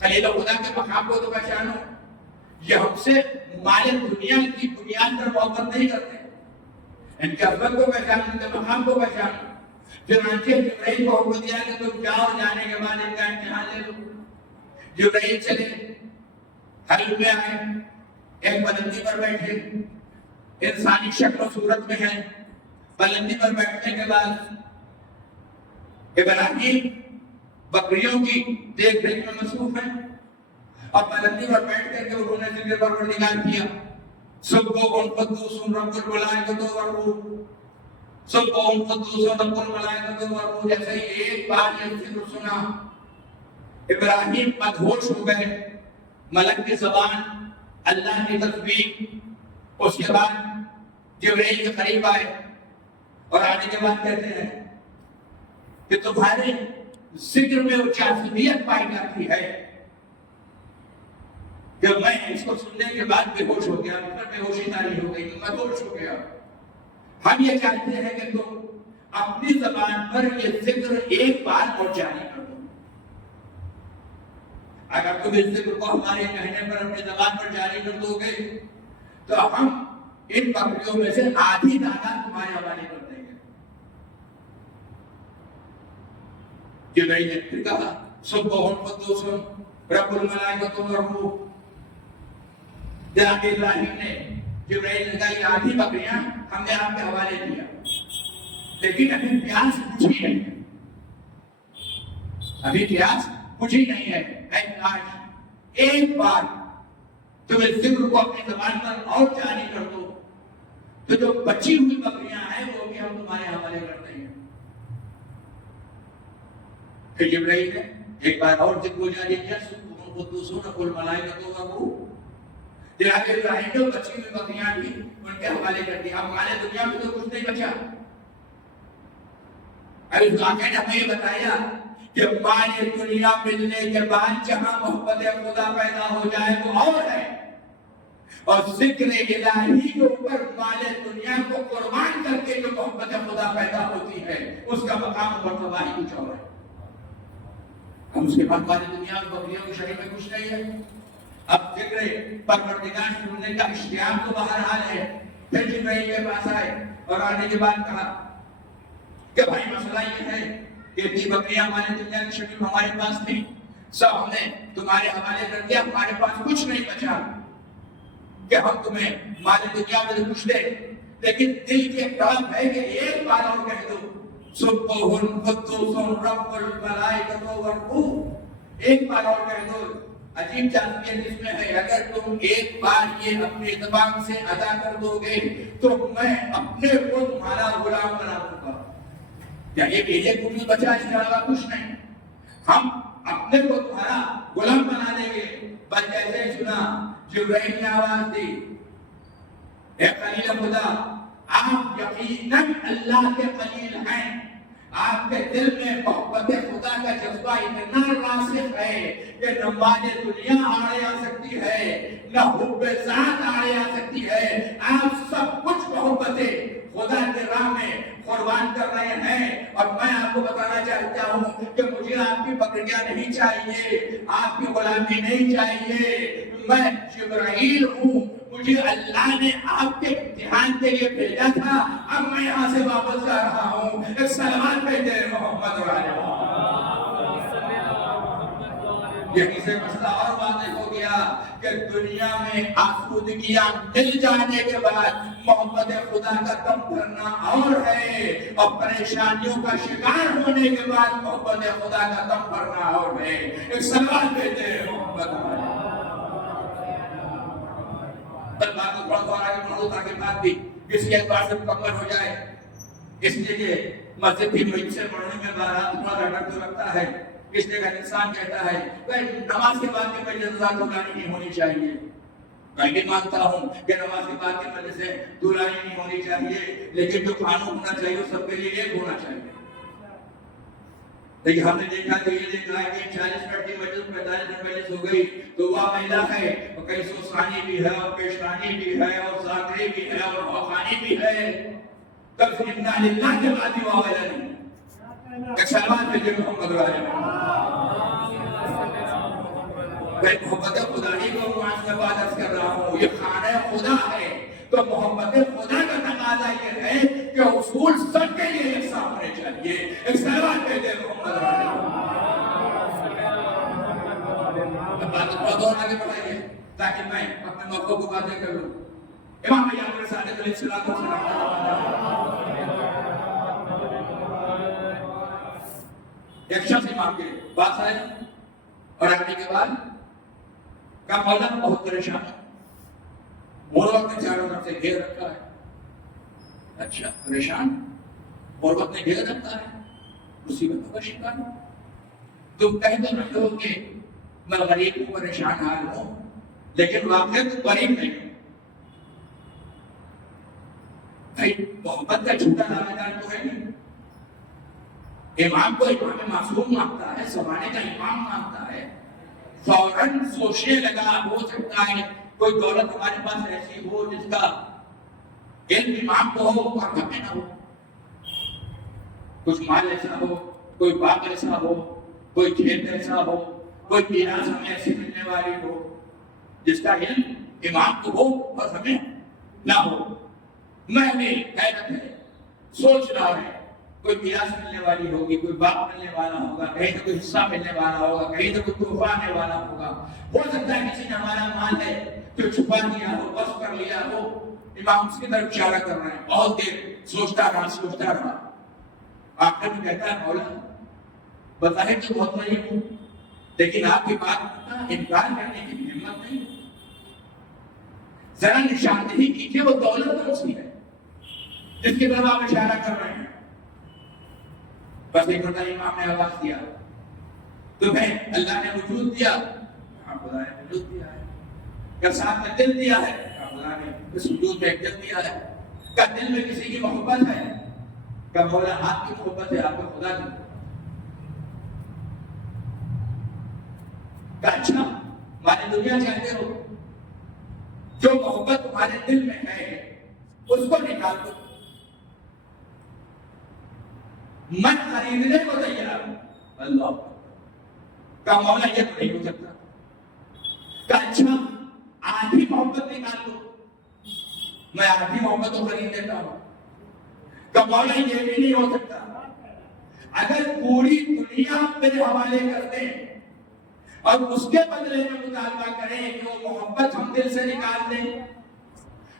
خلیل خدا کے مقام کو تو پہچانو. یہ ہم سے مال دنیا کی بنیاد پر محبت نہیں کرتے، ان کے عظمت کو پہچانو، ان کے مقام کو پہچانو. چنانچہ جبرائیل کو حکم دیا کہ تم جاؤ، جانے کے بعد ان کا امتحان لے لو. جبرائیل چلے، حل میں آئے، ایک بلندی پر بیٹھے، انسانی شکل و صورت میں ہے. بلندی پر بیٹھنے کے بعد ابراہیم بکریوں کی دیکھ ریکھ میں مصروف ہیں، اور بلندی پر بیٹھ کر کے انہوں نے ذکر پروردگار کیا. سبحان قدوس رب الملائکۃ والروح، سبحان قدوس رب الملائکۃ والروح. جیسے ہی ایک بار یہ ذکر سنا، ابراہیم مدہوش ہو گئے. ملک کی زبان، اللہ کی تسبیح. اس کے بعد جبرائیل کے قریب آئے اور آنے کے بعد کہتے ہیں کہ تمہارے ذکر میں وہ جاذبیت پائی جاتی ہے کہ میں اس کو سننے کے بعد بے ہوش ہو گیا، پھر بے ہوشی تاری ہو گئی، میں ہوش ہو گیا۔ ہم یہ چاہتے ہیں کہ تم اپنی زبان پر یہ ذکر ایک بار اور جاری کر دو۔ اگر تم اس ذکر کو ہمارے کہنے پر اپنی زبان پر جاری کر دو گے تو ہم ان بکریوں میں سے آدھی تعداد تمہارے حوالے کر دیں گے۔ جبرائیل نے پھر کہا سبح قدوس رب الملائکۃ والروح۔ جناب ابراہیم نے جبرائیل نے کہا یہ آدھی بکریاں ہم نے آپ کے حوالے دیا، لیکن ابھی پیاس بجھی نہیں ہے، ابھی پیاس بجھی نہیں ہے۔ اے کاش ایک بار تم اس ذکر کو اپنی زبان پر اور جاری کر دو تو جو بچی ہوئی بکریاں ہیں وہ بھی ہم تمہارے حوالے کر دیں گے۔ پھر جبرائیل نے ایک بار اور ذکر کو جاری کیا سبح قدوس رب الملائکۃ والروح۔ جناب ابراہیم نے بچی ہوئی بکریاں بھی ان کے حوالے کر دی۔ اب ہمارے دنیا میں تو کچھ نہیں بچا۔ اب اس واقعے نے ہمیں یہ بتایا کہ مال دنیا ملنے کے بعد جہاں محبت خدا پیدا ہو جائے وہ اور ہے، اور ذکر الہی کے اوپر مال دنیا کو قربان کر کے جو محبت خدا پیدا ہوتی ہے اس کا مقام اور مرتبہ ہی کچھ اور ہے۔ اب اس کے بعد مال دنیا میں بکریوں کے شریک میں کچھ نہیں ہے۔ اب ذکر پروردگار سننے کا اشتیاق تو بہرحال ہے۔ پھر جبرائیل کے پاس آئے اور آنے کے بعد کہا کہ بھائی مسئلہ یہ ہے کہ اتنی بکریاں ہمارے دنیا کی شکل ہمارے پاس تھی، سب ہم نے تمہارے حوالے کر دیا، ہمارے پاس کچھ نہیں بچا کہ ہم تمہیں مال دنیا میں کچھ دیں، لیکن دل کی طلب ہے کہ ایک بار اور کہہ دو سبح قدوس رب الملائکۃ والروح، ایک بار اور کہہ دو۔ عجیب جاذبیت اس میں ہے، اگر تم ایک بار یہ اپنی زبان سے ادا کر دو گے تو میں اپنے کو تمہارا غلام بنا دوں گا۔ یہ کہ ایک کچھ بچا اس کے علاوہ کچھ نہیں، ہم اپنے کو تمہارا غلام بنا دیں گے۔ بس جیسے سنا جبرائیل نے آواز دی اے خلیل خدا، آپ یقیناً اللہ کے خلیل ہیں، آپ کے دل میں محبت خدا کا جذبہ اتنا راسخ ہے کہ نہ مال دنیا آڑے آ سکتی ہے نہ حب ذات آڑے آ سکتی ہے۔ آپ سب کچھ محبت خدا کے راہ میں قربان کر رہے ہیں، اور میں آپ کو بتانا چاہتا ہوں کہ مجھے آپ کی بکریاں نہیں چاہیے، آپ کی غلامی نہیں چاہیے، میں جبرائیل ہوں، مجھے اللہ نے آپ کے امتحان کے لیے بھیجا تھا، اب میں یہاں سے واپس جا رہا ہوں۔ ایک سلام کہتے ہیں محمد یہیں سے مسئلہ اور واضح ہو گیا کہ دنیا میں آسودگیاں مل جانے کے بعد محبت خدا کا دم بھرنا اور ہے، اور پریشانیوں کا شکار ہونے کے بعد محبت خدا کا دم بھرنا اور ہے۔ ایک سلام کہتے ہیں محمد بات کو تھوڑا تھوڑا آگے بڑھو تاکہ بات بھی کسی اعتبار سے مکمل ہو جائے۔ اس لیے کہ مسجد کی مجھ سے پڑھنے میں بہرحال تھوڑا ڈر تو لگتا ہے، اس لیے کہ انسان کہتا ہے کہ نماز کے بعد کی مجلس دورانی نہیں ہونی چاہیے۔ میں بھی مانتا ہوں کہ نماز کے بعد کی مجلس دورانی نہیں ہونی چاہیے، لیکن جو قانون ہونا چاہیے وہ سب کے لیے ایک ہونا چاہیے۔ لیکن ہم نے دیکھا کہ یہ دیکھا ہے کہ 40 منٹ کی مجلس 45 منٹ مجلس ہو گئی تو وہ مہیلا ہے، اور کئی سوسانی بھی ہے، اور پیشانی بھی ہے، اور ذاکری بھی ہے، اور خوخانی بھی ہے۔ تب سے انا للہ کے بعد ہی وہ آگے نہیں ایک سلمان پہ جو محمد راجہ میں محبت خدایی کو قرآن سے بعد عرض کر رہا ہوں، یہ خانہ خدا ہے تو محبت خدا کا تقاضا یہ ہے کہ اصول سب کے لیے یکساں ہونے چاہیے۔ ایک سلمان پہ جو محمد راجہ بات بہت اور آگے بڑھائیے تاکہ میں اپنے موقع کو واضح کر لوں۔ امام جعفر صادق علیہ السلام ایک شخص امام کے پاس آئے اور آنے کے بعد کہا مولا بہت پریشان ہے، غربت نے چاروں طرف سے گھیر رکھا ہے۔ اچھا پریشان، غربت نے گھیر رکھا ہے، مصیبتوں کا شکار ہوں، تم کہہ تو رہے ہو کہ میں غریب ہوں، پریشان حال ہوں، لیکن واقعی تو غریب نہیں ہوں۔ بھائی محبت کا جھوٹا دعویدار تو ہے نہیں، امام کو امام معصوم مانگتا ہے، زمانے کا امام مانگتا ہے، فوراً سوچنے لگا ہو سکتا ہے کوئی دولت ہمارے پاس ایسی ہو جس کا علم امام کو ہو اور ہمیں نہ ہو، کچھ مال ایسا ہو، کوئی باغ ایسا ہو، کوئی کھیت ایسا ہو، کوئی میراث ہمیں ایسی ملنے والی ہو جس کا علم امام کو ہو اور ہمیں نہ ہو۔ میں نے حیرت ہے، سوچ رہا ہے کوئی میراث ملنے والی ہوگی، کوئی باغ ملنے والا ہوگا، کہیں سے کوئی حصہ ملنے والا ہوگا، کہیں سے کوئی تحفہ آنے والا ہوگا، ہو سکتا ہے کسی نے ہمارا مال ہے جو چھپا دیا ہو، بس کر لیا ہو۔ امام اس کی طرف اشارہ کر رہے ہیں، بہت دیر سوچتا رہا، آخر میں کہتا ہے مولا بظاہر تو بہت غریب ہوں، لیکن آپ کی بات کا انکار کرنے کی ہمت نہیں، ذرا نشاندہی کیجیے وہ دولت کون سی ہے جس کی طرف آپ اشارہ کر رہے ہیں۔ بس ایک مرتبہ امام نے آواز دیا، تمہیں اللہ نے وجود دیا، خدا نے وجود دیا ہے، کیا ساتھ میں دل دیا ہے، خدا نے اس وجود میں ایک دل دیا ہے، کیا دل میں کسی کی محبت ہے، کیا مولا آپ کی محبت ہے، آپ کا خدا کی، کیا اچھا ہماری دنیا چاہتے ہو، جو محبت تمہارے دل میں ہے اس کو نکال دو، میں خریدنے کو تیار ہوں۔ اللہ کا مولا یہ تو نہیں ہو سکتا، کہ اچھا آدھی محبت نکال دو، میں آدھی محبت کو خرید لیتا ہوں، کہ مولا یہ بھی نہیں ہو سکتا، اگر پوری دنیا میرے حوالے کر دیں اور اس کے بدلے میں مطالبہ کریں کہ وہ محبت ہم دل سے نکال دیں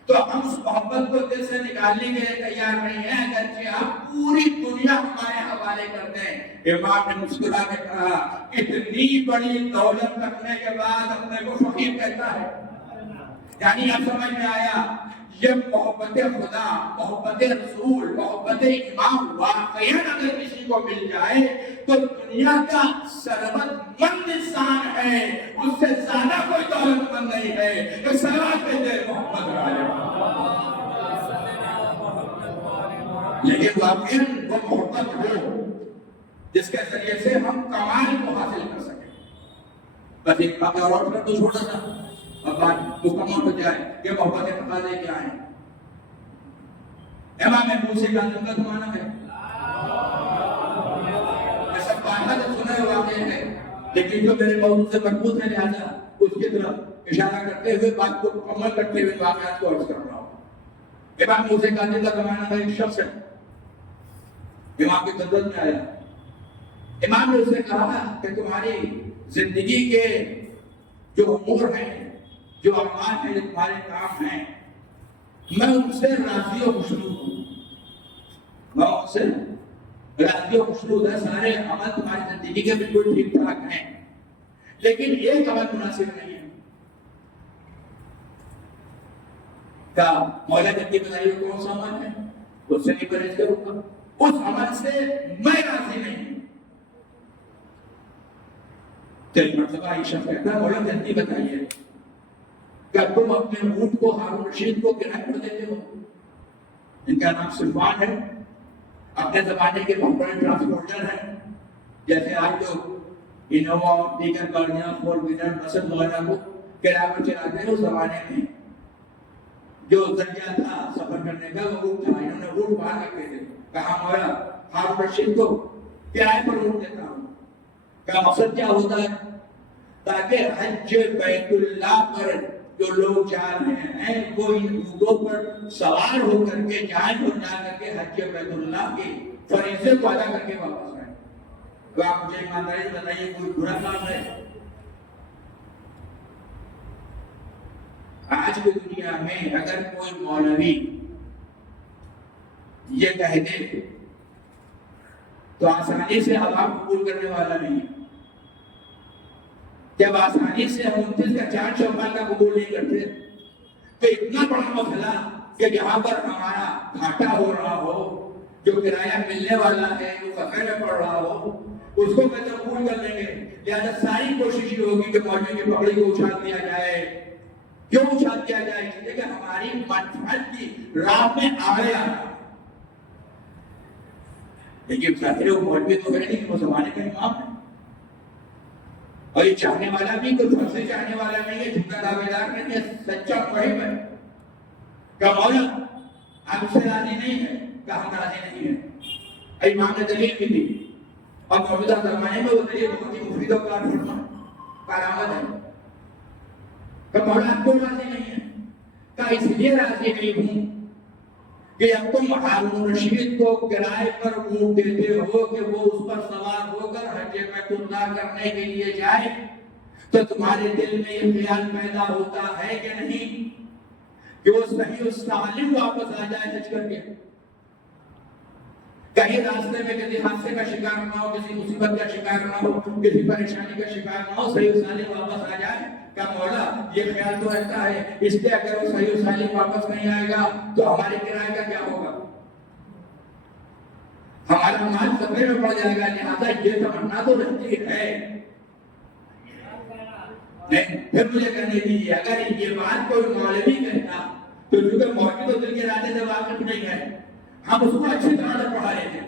تو ہم اس محبت کو دل سے نکالنے کے لیے تیار نہیں ہیں، اگرچہ آپ پوری دنیا ہمارے حوالے کر دیں۔ امام نے مسکرا کے کہا اتنی بڑی دولت رکھنے کے بعد اپنے کو فقیر کہتا ہے، یعنی اب سمجھ میں آیا یہ محبت خدا، محبت رسول، محبت امام واقعی اگر کسی کو مل جائے تو دنیا کا ثروت مند انسان ہے، اس سے زیادہ کوئی دولت مند نہیں ہے کہ سلوات پڑھے محمد علیہ۔ لیکن واقعی وہ محبت ہو جس کے ذریعے سے ہم کمال کو حاصل کر سکیں۔ بس ایک بات اور تو چھوڑا تھا اور بات مکمل ہو جائے کہ محبت تقاضے کیا ہیں۔ امام موسی کا کا زمانہ ہے، ایسا پاہا تو سنا واقع ہے، لیکن جو میرے موضوع سے مربوط ہے لہذا اس کی طرف اشارہ کرتے ہوئے بات کو مکمل کرتے ہوئے واقعات کو عرض کر رہا ہوں۔ امام موسی کا زمانہ کا ایک شخص ہے، امام کی خدمت میں آیا، امام نے اسے کہا کہ تمہاری زندگی کے جو امور ہیں، جو اعمال ہیں، جو تمہارے کام ہیں، میں ان سے راضی و خوشنود ہوں، میں ان سے راضی و خوشنود ہے، سارے عمل تمہاری زندگی کے بالکل ٹھیک ٹھاک ہیں، لیکن ایک عمل مناسب نہیں ہے۔ کیا مولا جنتی بتائیے کون سا عمل ہے؟ اس سے نہیں پرہیز کروں گا، اس عمل سے میں راضی نہیں ہوں۔ تیری مرتبہ یہ شخص کہتا ہے مولا جنتی بتائیے کیا تم اپنے اونٹ کو ہارون رشید کو کرائے پر دیتے ہو؟ ان کا نام سلمان ہے، اپنے زمانے کے بہت بڑے ٹرانسپورٹر ہیں، جیسے آج جو انووا اور دیگر گاڑیاں، فور ویلر، بسیں وغیرہ کو کرائے پر چلاتے ہیں، اس زمانے میں جو ذریعہ تھا سفر کرنے کا وہ اونٹ تھا، انہوں نے اونٹ باہر رکھے تھے، کہا مولا ہارون رشید کو کرائے پر اونٹ دیتا ہوں۔ کا مقصد کیا ہوتا ہے؟ تاکہ حج بیت اللہ پر جو لوگ جا رہے ہیں وہ ان اونٹوں پر سوار ہو کر کے جائیں اور جا کر کے حج بیت اللہ کے فریضے کو ادا کر کے واپس آئیں۔ تو آپ مجھے ایمانداری سے بتائیے کوئی برا کام ہے؟ آج کی دنیا میں اگر کوئی مولوی یہ کہہ دے تو آسانی سے عوام قبول کرنے والا نہیں ہے۔ جب آسانی سے ہم 29 کا 4 شوال کا قبول نہیں کرتے تو اتنا بڑا مسئلہ کہ جہاں پر ہمارا گھاٹا ہو رہا ہو، جو کرایہ ملنے والا ہے، جو خطرے میں پڑ رہا ہو، اس کو کیسے قبول کر لیں گے؟ لہٰذا ساری کوشش یہ ہوگی کہ مولوی کی پگڑی کو اچھال دیا جائے۔ کیوں اچھال دیا جائے؟ اس لیے کہ ہماری منفعت کی راہ میں آڑے آ رہا ہے۔ لیکن ظاہر وہ مولوی تو ہے نہیں کہ وہ زمانے کا امام ہے، اور یہ چاہنے والا بھی کوئی فرضی چاہنے والا نہیں ہے، جھوٹا دعوے دار نہیں ہے، سچا محب ہے کہ مولا آپ اس سے راضی نہیں ہے کہ ہم راضی نہیں ہیں۔ امام نے دلیل بھی دی، اور موجودہ زمانے میں وہ دلیل بہت ہی مفید و کارآمد ہے کہ مولا آپ کیوں راضی نہیں ہے؟ کہ اس لیے راضی نہیں ہوں کہ اب تم ہارون رشید کو کرائے پر اونٹ دیتے ہو کہ وہ اس پر سوار ہو کر حج بیت اللہ کرنے کے لیے جائے، تو تمہارے دل میں یہ خیال پیدا ہوتا ہے کہ نہیں کہ وہ صحیح و سالم واپس آ جائے حج کر کے؟ کہیں راستے میں کسی حادثے کا شکار نہ ہو، کسی مصیبت کا شکار نہ ہو، کسی پریشانی کا شکار نہ ہو، صحیح و سالم واپس آ جائے۔ کہ مولا یہ خیال تو رہتا ہے، اس لیے اگر وہ صحیح و سالم واپس نہیں آئے گا تو ہمارے کرائے کا کیا ہوگا؟ ہمارا مال خطرے میں پڑ جائے گا، لہٰذا یہ تمنا تو رہتی ہے۔ نہیں، پھر مجھے کہنے دیجیے، اگر یہ بات کوئی مولوی کہتا تو چونکہ مولوی تو دل کے ارادے سے واقف نہیں ہے، ہم اس کو اچھی طرح سے پڑھا لیتے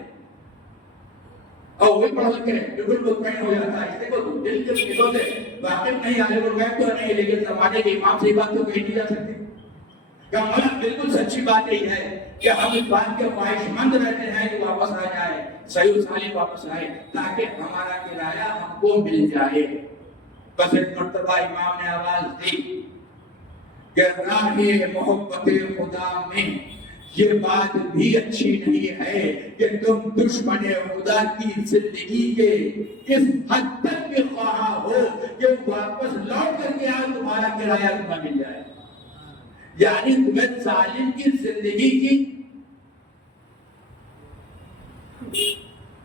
اور وہی پڑھ کے بالکل مطمئن ہو جاتا ہے۔ اس کو دل کے چیزوں سے واقف نہیں، آگے وہ غیب تو نہیں، لیکن زمانے کے امام سے یہ بات تو کہی نہیں جا سکتی کہ مولا بالکل سچی بات یہی ہے کہ ہم اس بات کے خواہش مند رہتے ہیں کہ واپس آ جائے، صحیح و سالم واپس آئے، تاکہ ہمارا کرایہ ہم کو مل جائے۔ بس ایک مرتبہ امام نے آواز دی کہ راہ محبت خدا میں یہ بات بھی اچھی نہیں ہے کہ تم دشمن خدا کی زندگی کے اس حد تک بھی خواہاں ہو کہ واپس لوٹ کر کے آج تمہارا کرایہ تمہیں مل جائے۔ یعنی تمہیں ظالم کی زندگی کی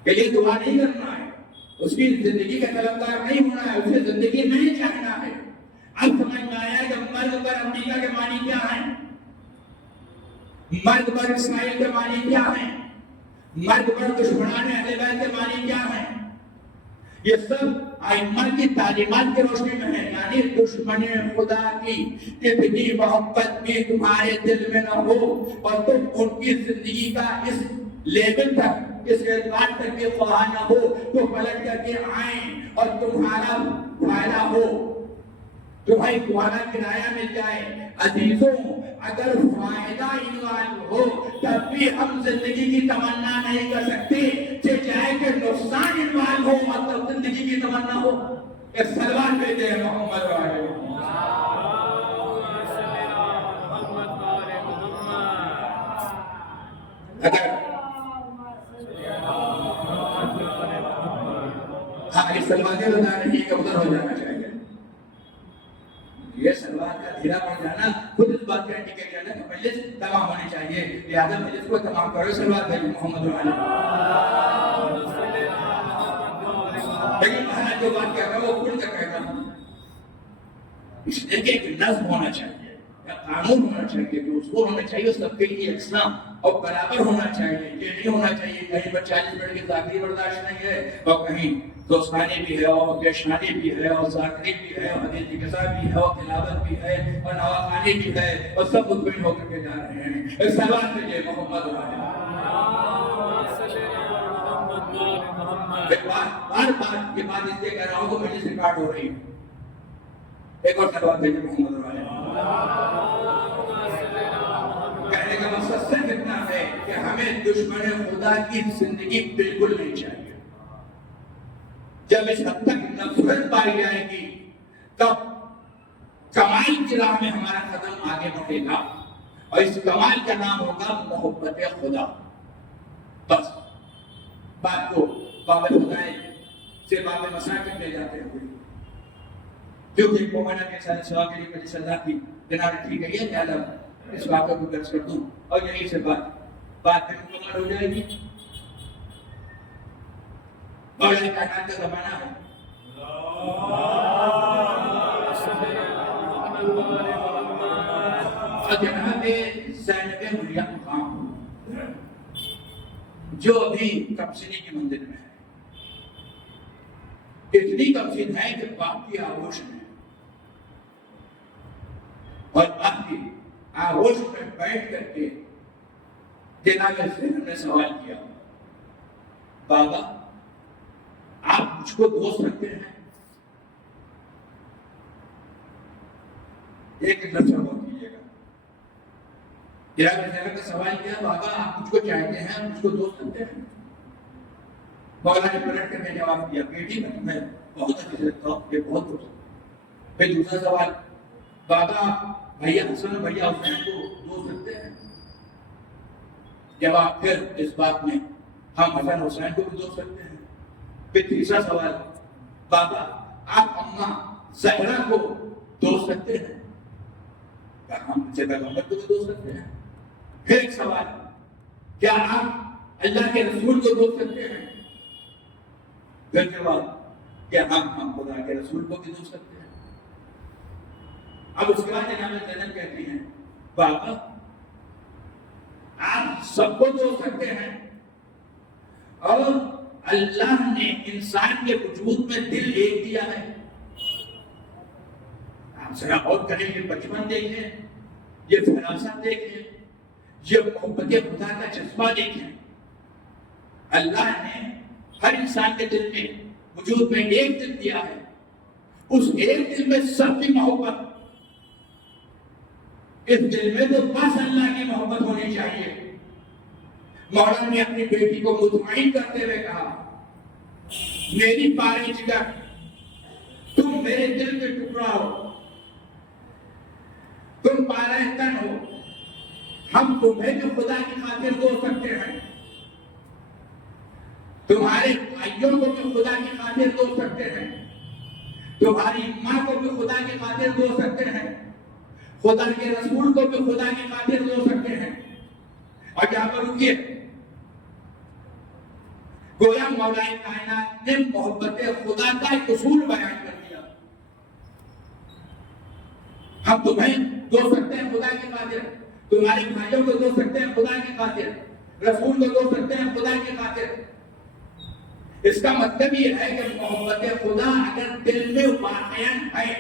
کہ یہ دعا نہیں کرنا ہے، اس کی زندگی کا طلبگار نہیں ہونا ہے، اسے زندگی نہیں چاہنا ہے۔ اب سمجھ میں آیا کہ مرگ پر امریکہ کے معنی کیا ہیں، مرگ پر اسرائیل کے معنی کیا ہیں، مرگ پر دشمنان اہل بیت کے معنی کیا ہیں۔ یہ سب ائمہ کی تعلیمات کے روشنی میں ہے۔ یعنی دشمن خدا کی اتنی محبت بھی تمہارے دل میں نہ ہو اور تم ان کی زندگی کا اس لیول تک، اس اعتبار تک بھی خواہاں نہ ہو تو پلٹ کر کے آئیں اور تمہارا فائدہ ہو، تمہیں تمہارا کرایہ مل جائے۔ عزیزوں، اگر فائدہ عنوان ہو تب بھی ہم زندگی کی تمنا نہیں کر سکتے، چاہے کہ نقصان عنوان ہو اور تب زندگی کی تمنا ہو۔ ایک سلوات بھیجے محمد والے اگر ہاں اس سلواتیں بتا رہی ہے کہ ادھر ہو جانا چاہیے، یہ سلوات کا دھیرا پڑ جانا خود اس بات کا انڈیکیٹ ہے کہ مجلس تمام ہونی چاہیے، لہذا مجلس کو تمام کرو۔ سلوات بھیجو محمد والے۔ لیکن مہاراج جو بات کہہ رہا ہے وہ کھل کر کہتا ہوں، اس لیے کہ ایک نظم ہونا چاہیے، قانون ہونا چاہیے، اصول ہونا چاہیے، سب کے لیے یکساں اور برابر ہونا چاہیے۔ یہ نہیں ہونا چاہیے کہیں پر 40 منٹ کی ذاکری برداشت نہیں ہے اور کہیں دوستانی بھی ہے اور پیشانی بھی ہے اور ذاکری بھی ہے اور حدیث کی قصہ بھی ہے اور تلاوت بھی ہے اور نواخانی بھی ہے اور سب مطمئن ہو کر کے جا رہے ہیں۔ ایک سلوات بھیجیے محمد والے۔ بار بار یہ بات اس لیے کہہ رہا ہوں کہ مجلس ریکارڈ ہو رہی ہے۔ ایک اور سلوات بھیجیے محمد والے۔ کہنے کا مقصد صرف اتنا ہے کہ ہمیں دشمن خدا کی زندگی بالکل نہیں چاہیے۔ جب اس حد تک نفرت پائی جائے گی تب کمال کی راہ میں ہمارا قدم آگے بڑھے گا اور اس کمال کا نام ہوگا محبت خدا۔ بس بات کو باب خدائے سے باب مساکن لے جاتے ہوئے، کیونکہ مومنہ کے ساتھ سوال کے لیے مجھے سزا کی جناب ٹھیک ہے، یہ لہذا اس بات کو درس کر دوں اور یہی سے بات میں مکمل ہو جائے گی۔ مولا کائنات کا زمانہ ہے، اور جناب زینب مریم مقام جو ابھی کمسنی کی منزل میں ہے، اتنی کمسن ہے کہ باپ کی آغوش میں، اور باپ کی آغوش میں بیٹھ کر کے جناب زینب نے سوال کیا بابا آپ مجھ کو دوست رکھتے ہیں؟ ایک لفظ غور کیجیے گا. کا سوال کیا، بابا آپ مجھ کو چاہتے ہیں، مجھ کو دوست رکھتے ہیں؟ مولا نے پلٹ کر کے جواب دیا، بیٹی میں بہت اچھے سے رکھتا ہوں، یہ بہت دوست. پھر دوسرا سوال، بابا بھیا حسن اور بھیا حسین کو دوست رکھتے ہیں؟ جواب پھر اس بات میں، ہم حسن حسین کو بھی دوست رکھتے ہیں. پھر تیسرا سوال، بابا آپ اماں زہرا کو دوست رکھتے ہیں؟ ہم سے پیغمبر کو بھی دوست رکھتے ہیں. پھر ایک سوال، کیا آپ اللہ کے رسول کو دوست رکھتے ہیں؟ پھر جواب، کیا ہم خدا کے رسول کو بھی دوست رکھتے ہیں؟ اب اس کے بعد جناب زینب کہتی ہیں، بابا آپ سب کو دوست رکھتے ہیں، اور اللہ نے انسان کے وجود میں دل ایک دیا ہے. آپ ذرا اور کریں، یہ بچپن دیکھیں، یہ فراست دیکھیں، یہ محبت خدا کا جذبہ دیکھیں. اللہ نے ہر انسان کے دل میں وجود میں ایک دل دیا ہے، اس ایک دل میں سب کی محبت. اس دل میں تو بس اللہ کی محبت ہونی چاہیے. مولا نے اپنی بیٹی کو مطمئن کرتے ہوئے کہا، میری پاری جگر، تم میرے دل کے ٹکڑا ہو، تم پارہ تن ہو. ہم تمہیں جو خدا کی خاطر دوست رکھتے ہیں، تمہارے بھائیوں کو بھی خدا کی خاطر دوست رکھتے ہیں، تمہاری ماں کو بھی خدا کی خاطر دوست رکھتے ہیں، خدا کے رسول کو بھی خدا کی خاطر دوست رکھتے ہیں. اور یہاں پر رکیے، گویا مولا کائنات نے محبت خدا کا ایک اصول بیان کر دیا. ہم تمہیں دوست رکھتے ہیں خدا کی خاطر، تمہارے بھائیوں کو دوست رکھتے ہیں خدا کی خاطر، رسول کو دوست رکھتے ہیں خدا کی خاطر. اس کا مطلب یہ ہے کہ محبت خدا اگر دل میں واقعاً ہے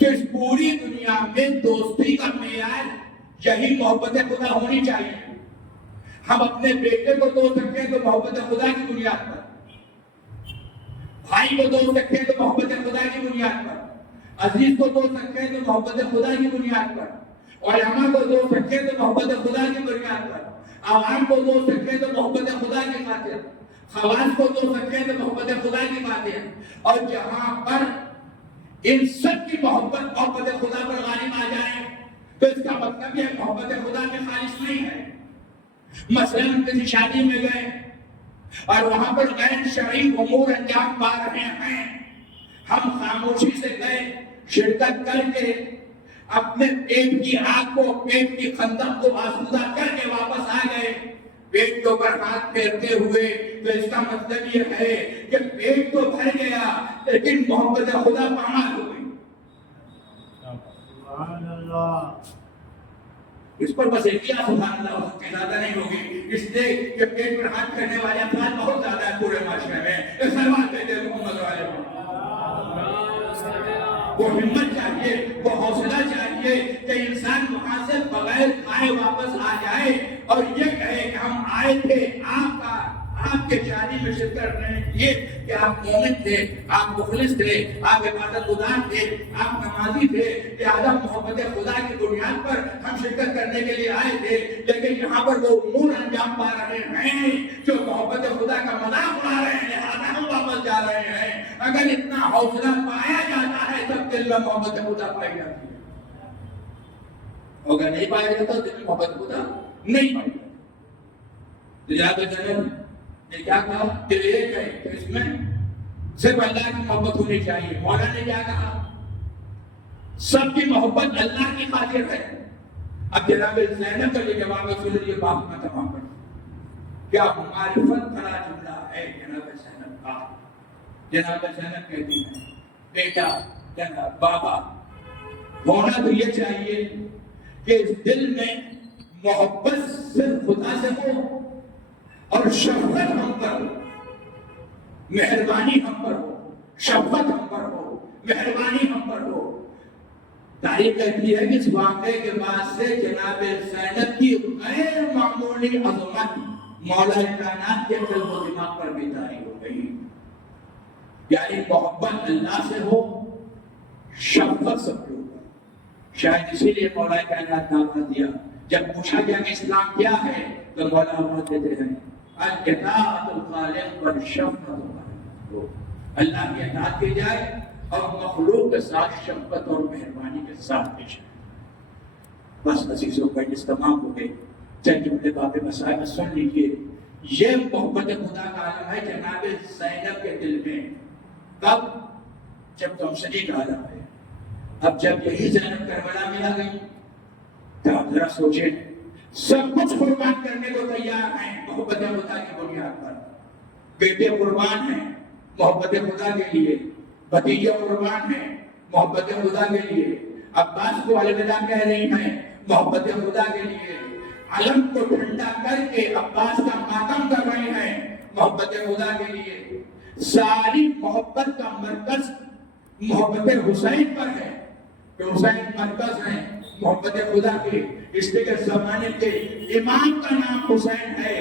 تو اس پوری دنیا میں دوستی کا معیار یہی محبت خدا ہونی چاہیے. ہم اپنے بیٹے کو دوست رکھیں تو محبت خدا کی بنیاد پر، بھائی کو دوست رکھیں تو محبت خدا کی بنیاد پر، عزیز کو دوست رکھیں تو محبت خدا کی بنیاد پر، علماء کو دوست رکھیں تو محبت خدا کی بنیاد پر، عوام کو دوست رکھیں تو محبت خدا کی خاطر، خواص کو دوست رکھیں تو محبت خدا کی خاطر. اور جہاں پر ان سب کی محبت خدا پر غالب آ جائے تو اس کا مطلب یہ محبت خدا میں خالص نہیں ہے. مثلاً کسی شادی میں گئے اور وہاں پر غیر شرعی امور انجام پا رہے ہیں، ہم خاموشی سے گئے، شرکت کر کے اپنے پیٹ کی آگ کو، پیٹ کی خندق کو آسودہ کر کے واپس آ گئے، پیٹ کے اوپر ہاتھ پھیرتے ہوئے، تو اس کا مطلب یہ ہے کہ پیٹ تو بھر گیا لیکن محبت خدا پامال ہو گئی. سبحان اللہ. اس پر بس ایک سبحان اللہ زیادہ نہیں ہوگی، اس لیے کہ پیٹ پر ہاتھ کرنے والے افراد بہت زیادہ ہے پورے معاشرے میں. اس سلوات کہتے ہیں محمد علیہ وسلم. وہ ہمت چاہیے، وہ حوصلہ چاہیے کہ انسان وہاں سے بغیر کھائے واپس آ جائے اور یہ کہے کہ ہم آئے تھے آپ کے شادی میں شرکت کرنے کے لیے کہ آپ مومن تھے، آپ مخلص تھے، آپ عبادت گزار تھے، آپ نمازی تھے، لہذا محبت خدا کی بنیاد پر ہم شرکت کرنے کے لیے آئے تھے. لیکن یہاں پر وہ امور انجام پا رہے ہیں جو محبت خدا کا مذاق اڑا رہے ہیں، لہذا ہم واپس جا رہے ہیں. اگر اتنا حوصلہ پایا جاتا ہے تب دل میں محبت خدا پائی جاتی ہے، اگر نہیں پایا جاتا دل میں محبت خدا نہیں پائی جاتی. لہذا جنم نے کیا کہا کہ ایک ہے تو اس میں صرف اللہ کی محبت ہونی چاہیے. مولا نے کیا کہا؟ سب کی محبت اللہ کی خاطر ہے. اب جناب زینب کا یہ جواب ہے، سنیے بات میں تمام کر کیا معرفت بھرا جملہ ہے جناب زینب کا. جناب زینب کہتی ہیں، بیٹا جناب بابا ہونا تو یہ چاہیے کہ اس دل میں محبت صرف خدا سے ہو اور شفقت ہم پر ہو، مہربانی ہم پر ہو، شفقت ہم پر ہو، مہربانی ہم پر ہو. تاریخ کہتی ہے کہ اس واقعے کے بعد سے جناب زینب کی غیر معمولی عظمت مولا کائنات کے قلب و دماغ پر بیداری ہو گئی. یعنی محبت اللہ سے ہو، شفقت سب کے اوپر. شاید اسی لیے مولا کائنات دعوت دیا. جب پوچھا گیا کہ اسلام کیا ہے تو مولا فرماتے ہیں اطاعت الخالق والشفقۃ علی. اللہ کی اطاعت کی جائے اور مخلوق کے ساتھ شفقت اور مہربانی کے ساتھ پیش آئے. بس عزیزوں کا تمام ہو گئے. چند جملے باتیں مسائل سن لیجیے. یہ محبت خدا کا عالم ہے جناب زینب کے دل میں. کب؟ جب کمسنی کا عالم ہے. اب جب یہی زینب کربلا میں آ گئی تو آپ ذرا سوچیں، سب کچھ قربان کرنے کو تیار ہیں محبت خدا کی بنیاد پر. بیٹے قربان ہیں محبت خدا کے لیے، بھتیجے قربان ہیں محبت خدا کے لیے، عباس کو الوداع کہہ رہی ہیں محبت خدا کے لیے، علم کو ٹھنڈا کر کے عباس کا ماتم کر رہے ہیں محبت خدا کے لیے. ساری محبت کا مرکز محبت حسین پر ہے کہ حسین مرکز ہیں محبت خدا کے. اس لیے کہ زمانے کے امام کا نام حسین ہے،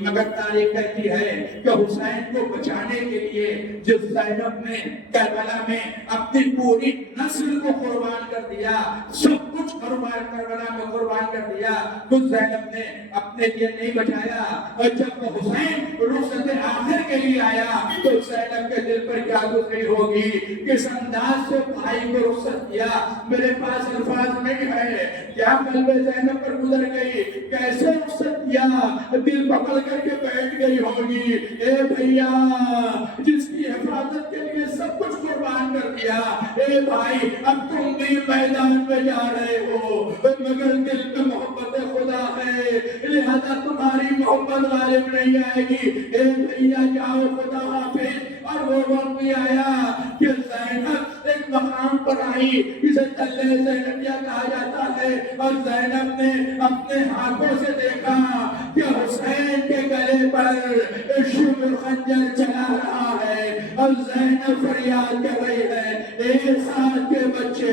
مگر تاریخ کہتی ہے کہ حسین کو بچانے کے لیے جس زینب نے کربلا میں اپنی پوری نسل کو قربان کر دیا، سب کچھ قربان کربلا میں قربان کر دیا، تو زینب نے اپنے لیے نہیں بچایا. اور جب وہ حسین رخصت آخر کے لیے آیا تو زینب کے دل پر کیا گزری ہوگی، کس انداز سے بھائی کو رخصت کیا. میرے پاس الفاظ نہیں ہے، کیا قلب زینب پر گزر گئی، کیسے رخصت کیا، دل پکڑ کر کے بیٹھ گئی ہوگی. اے بھیا جس کی حفاظت کے لیے سب کچھ قربان کر دیا، اے بھائی اب تم بھی میدان میں جا رہے ہو مگر دل میں محبت خدا ہے، لہذا تمہاری محبت غالب نہیں آئے گی. اے بھیا جاؤ خدا حافظ. اور وہ وقت بھی آیا کہ زینب ایک مقام پر آئی جسے تلے زینبیہ کہا جاتا ہے، اور زینب نے اپنے ہاتھوں سے دیکھا کہ حسین کے گلے پر شمر خنجر چلا رہا ہے اور زینب فریاد کر رہی ہے، اے ساتھ کے بچے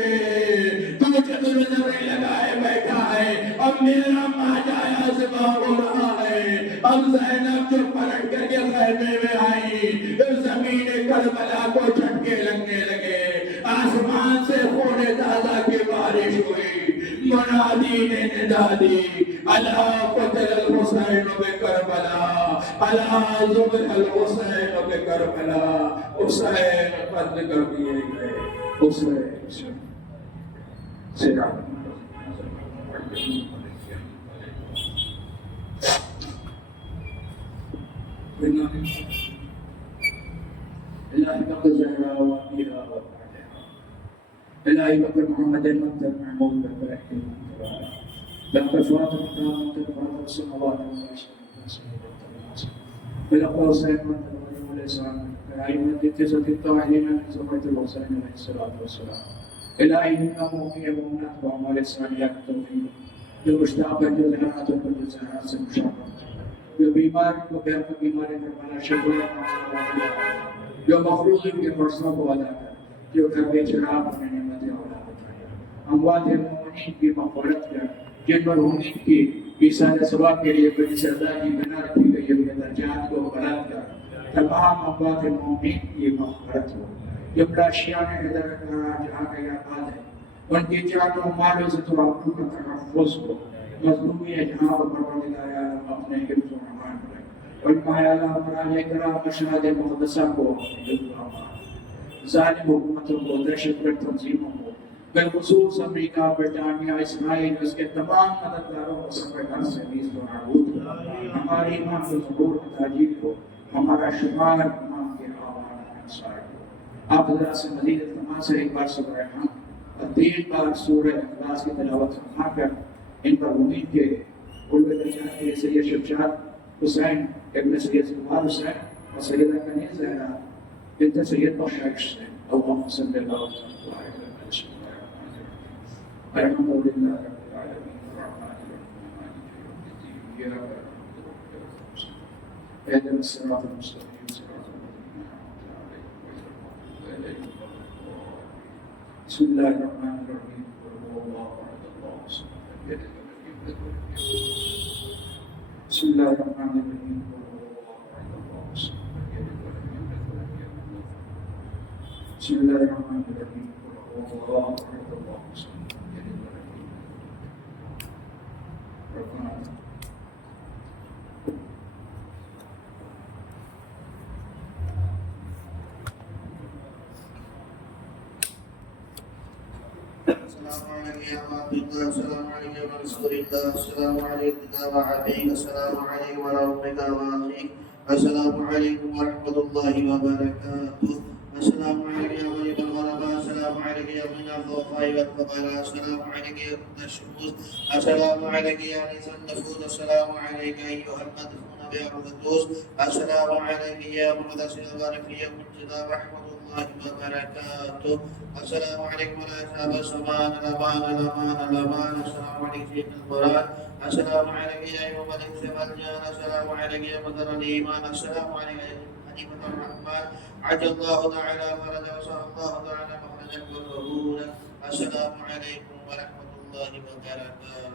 تو چدر نظریں لگائے بیٹھا ہے اور میرا ماجایا ذبح ہو رہا ہے. اب زینب جو پلٹ کر کے خیمے میں آئی، زمین کربلا کو جھٹکے لگنے لگے، آسمان سے خون تازہ کی بارش ہوئی. منادی نے ندا دی، الا قتل الحسین بکربلا، الا ذبح الحسین بکربلا. حسین قتل کر دیے گئے. حسین الہی بکر زہرا وامیرا وفاتحہ، الہی بکر محمد المقدر محمود بکر احتمام تبارا، بکر فاطمہ تامت الفاتح سموات اللہ بلقى حسين من الإسلام العين التي التوحيد زوجة الحسين عليه الصلاة والسلام. إلهي إنه مؤمن ومنات وعمال إسرائيليات التوحيد المشتاق الجزرات والجزرات سے مشابہت، جو بیمار کو بہر کو بیماری کروانا شکر، جو مخلوق کے مرسوں کو ادا کر، جو گھر کے چراغ اپنے نعمتیں اولاد بتایا، اموات مومنین کی مغفرت کر، جن پر امید کی ایسان ثواب کے لیے بڑی سزا کی بنا رکھی گئی اپنے درجات کو بلند کر، تمام اموات مومنین کی مغفرت ہو. جملہ شیعان حیدر جہاں کا یاد ہے، ان کی جان و مال و عزت و آبرو کا تحفظ ہو. مظلومی ہے جہاں پر پروردگار عالم اپنے حفظ و امان کرے، اور مایا اللہ مراجع کرام مشہد مقدسہ کو حفظ و امان، ظالم حکومتوں کو، دہشت گرد تنظیموں کو، بالخصوص امریکہ، برطانیہ، اسرائیل، اس کے تمام مددگاروں کو سفر سے نیز و نابود ہو. ہماری ایمان کو ضرور تاجیل ہو، ہمارا شمار امام کے آوان انصار ہو. آپ حضرات سے مزید التماس سے ایک بار سورہ حمد اور 3 بار سورہ اخلاص کی تلاوت فرما کر ان پر امید کے علوہ درجات کے سید شمشاد حسین ابن سید سلمان حسین اور سیدہ کنیز زہرا بنت سید بخش حسین اللہم صلی اللہ علیہ وسلم. الحمد للہ رب العالمین الرحمن الرحیم مالک یوم الدین اهدنا الصراط المستقیم صراط الذین انعمت علیہم بسم اللہ الرحمن الرحیم. بسم الله الرحمن الرحيم. بسم الله الرحمن الرحيم. السلام عليك يا عبد الله، السلام عليك يا رسول الله، السلام عليك وعليك، السلام عليك ورحمتك وأخيك، السلام عليكم ورحمة الله وبركاته. السلام عليك يا غريب الغرباء، السلام عليك يا من الضعفاء والفقراء، السلام عليك يا من الشموس، السلام عليك يا انيس النفوس، السلام عليك ايها المدفون بأرض القدوس، السلام عليك يا مقدس الغرب يا منجد رحمة الله وبركاته. السلام عليكم ورحمة الله السلام عليك سيدنا القرآن، السلام عليك يا أيها الإنس والجان، السلام عليك يا مدر الإيمان، السلام عليك يا خليفة الرحمن، عجل الله تعالى فرجا وسأل الله تعالى مخرجا وظهورا. السلام عليكم ورحمة الله وبركاته.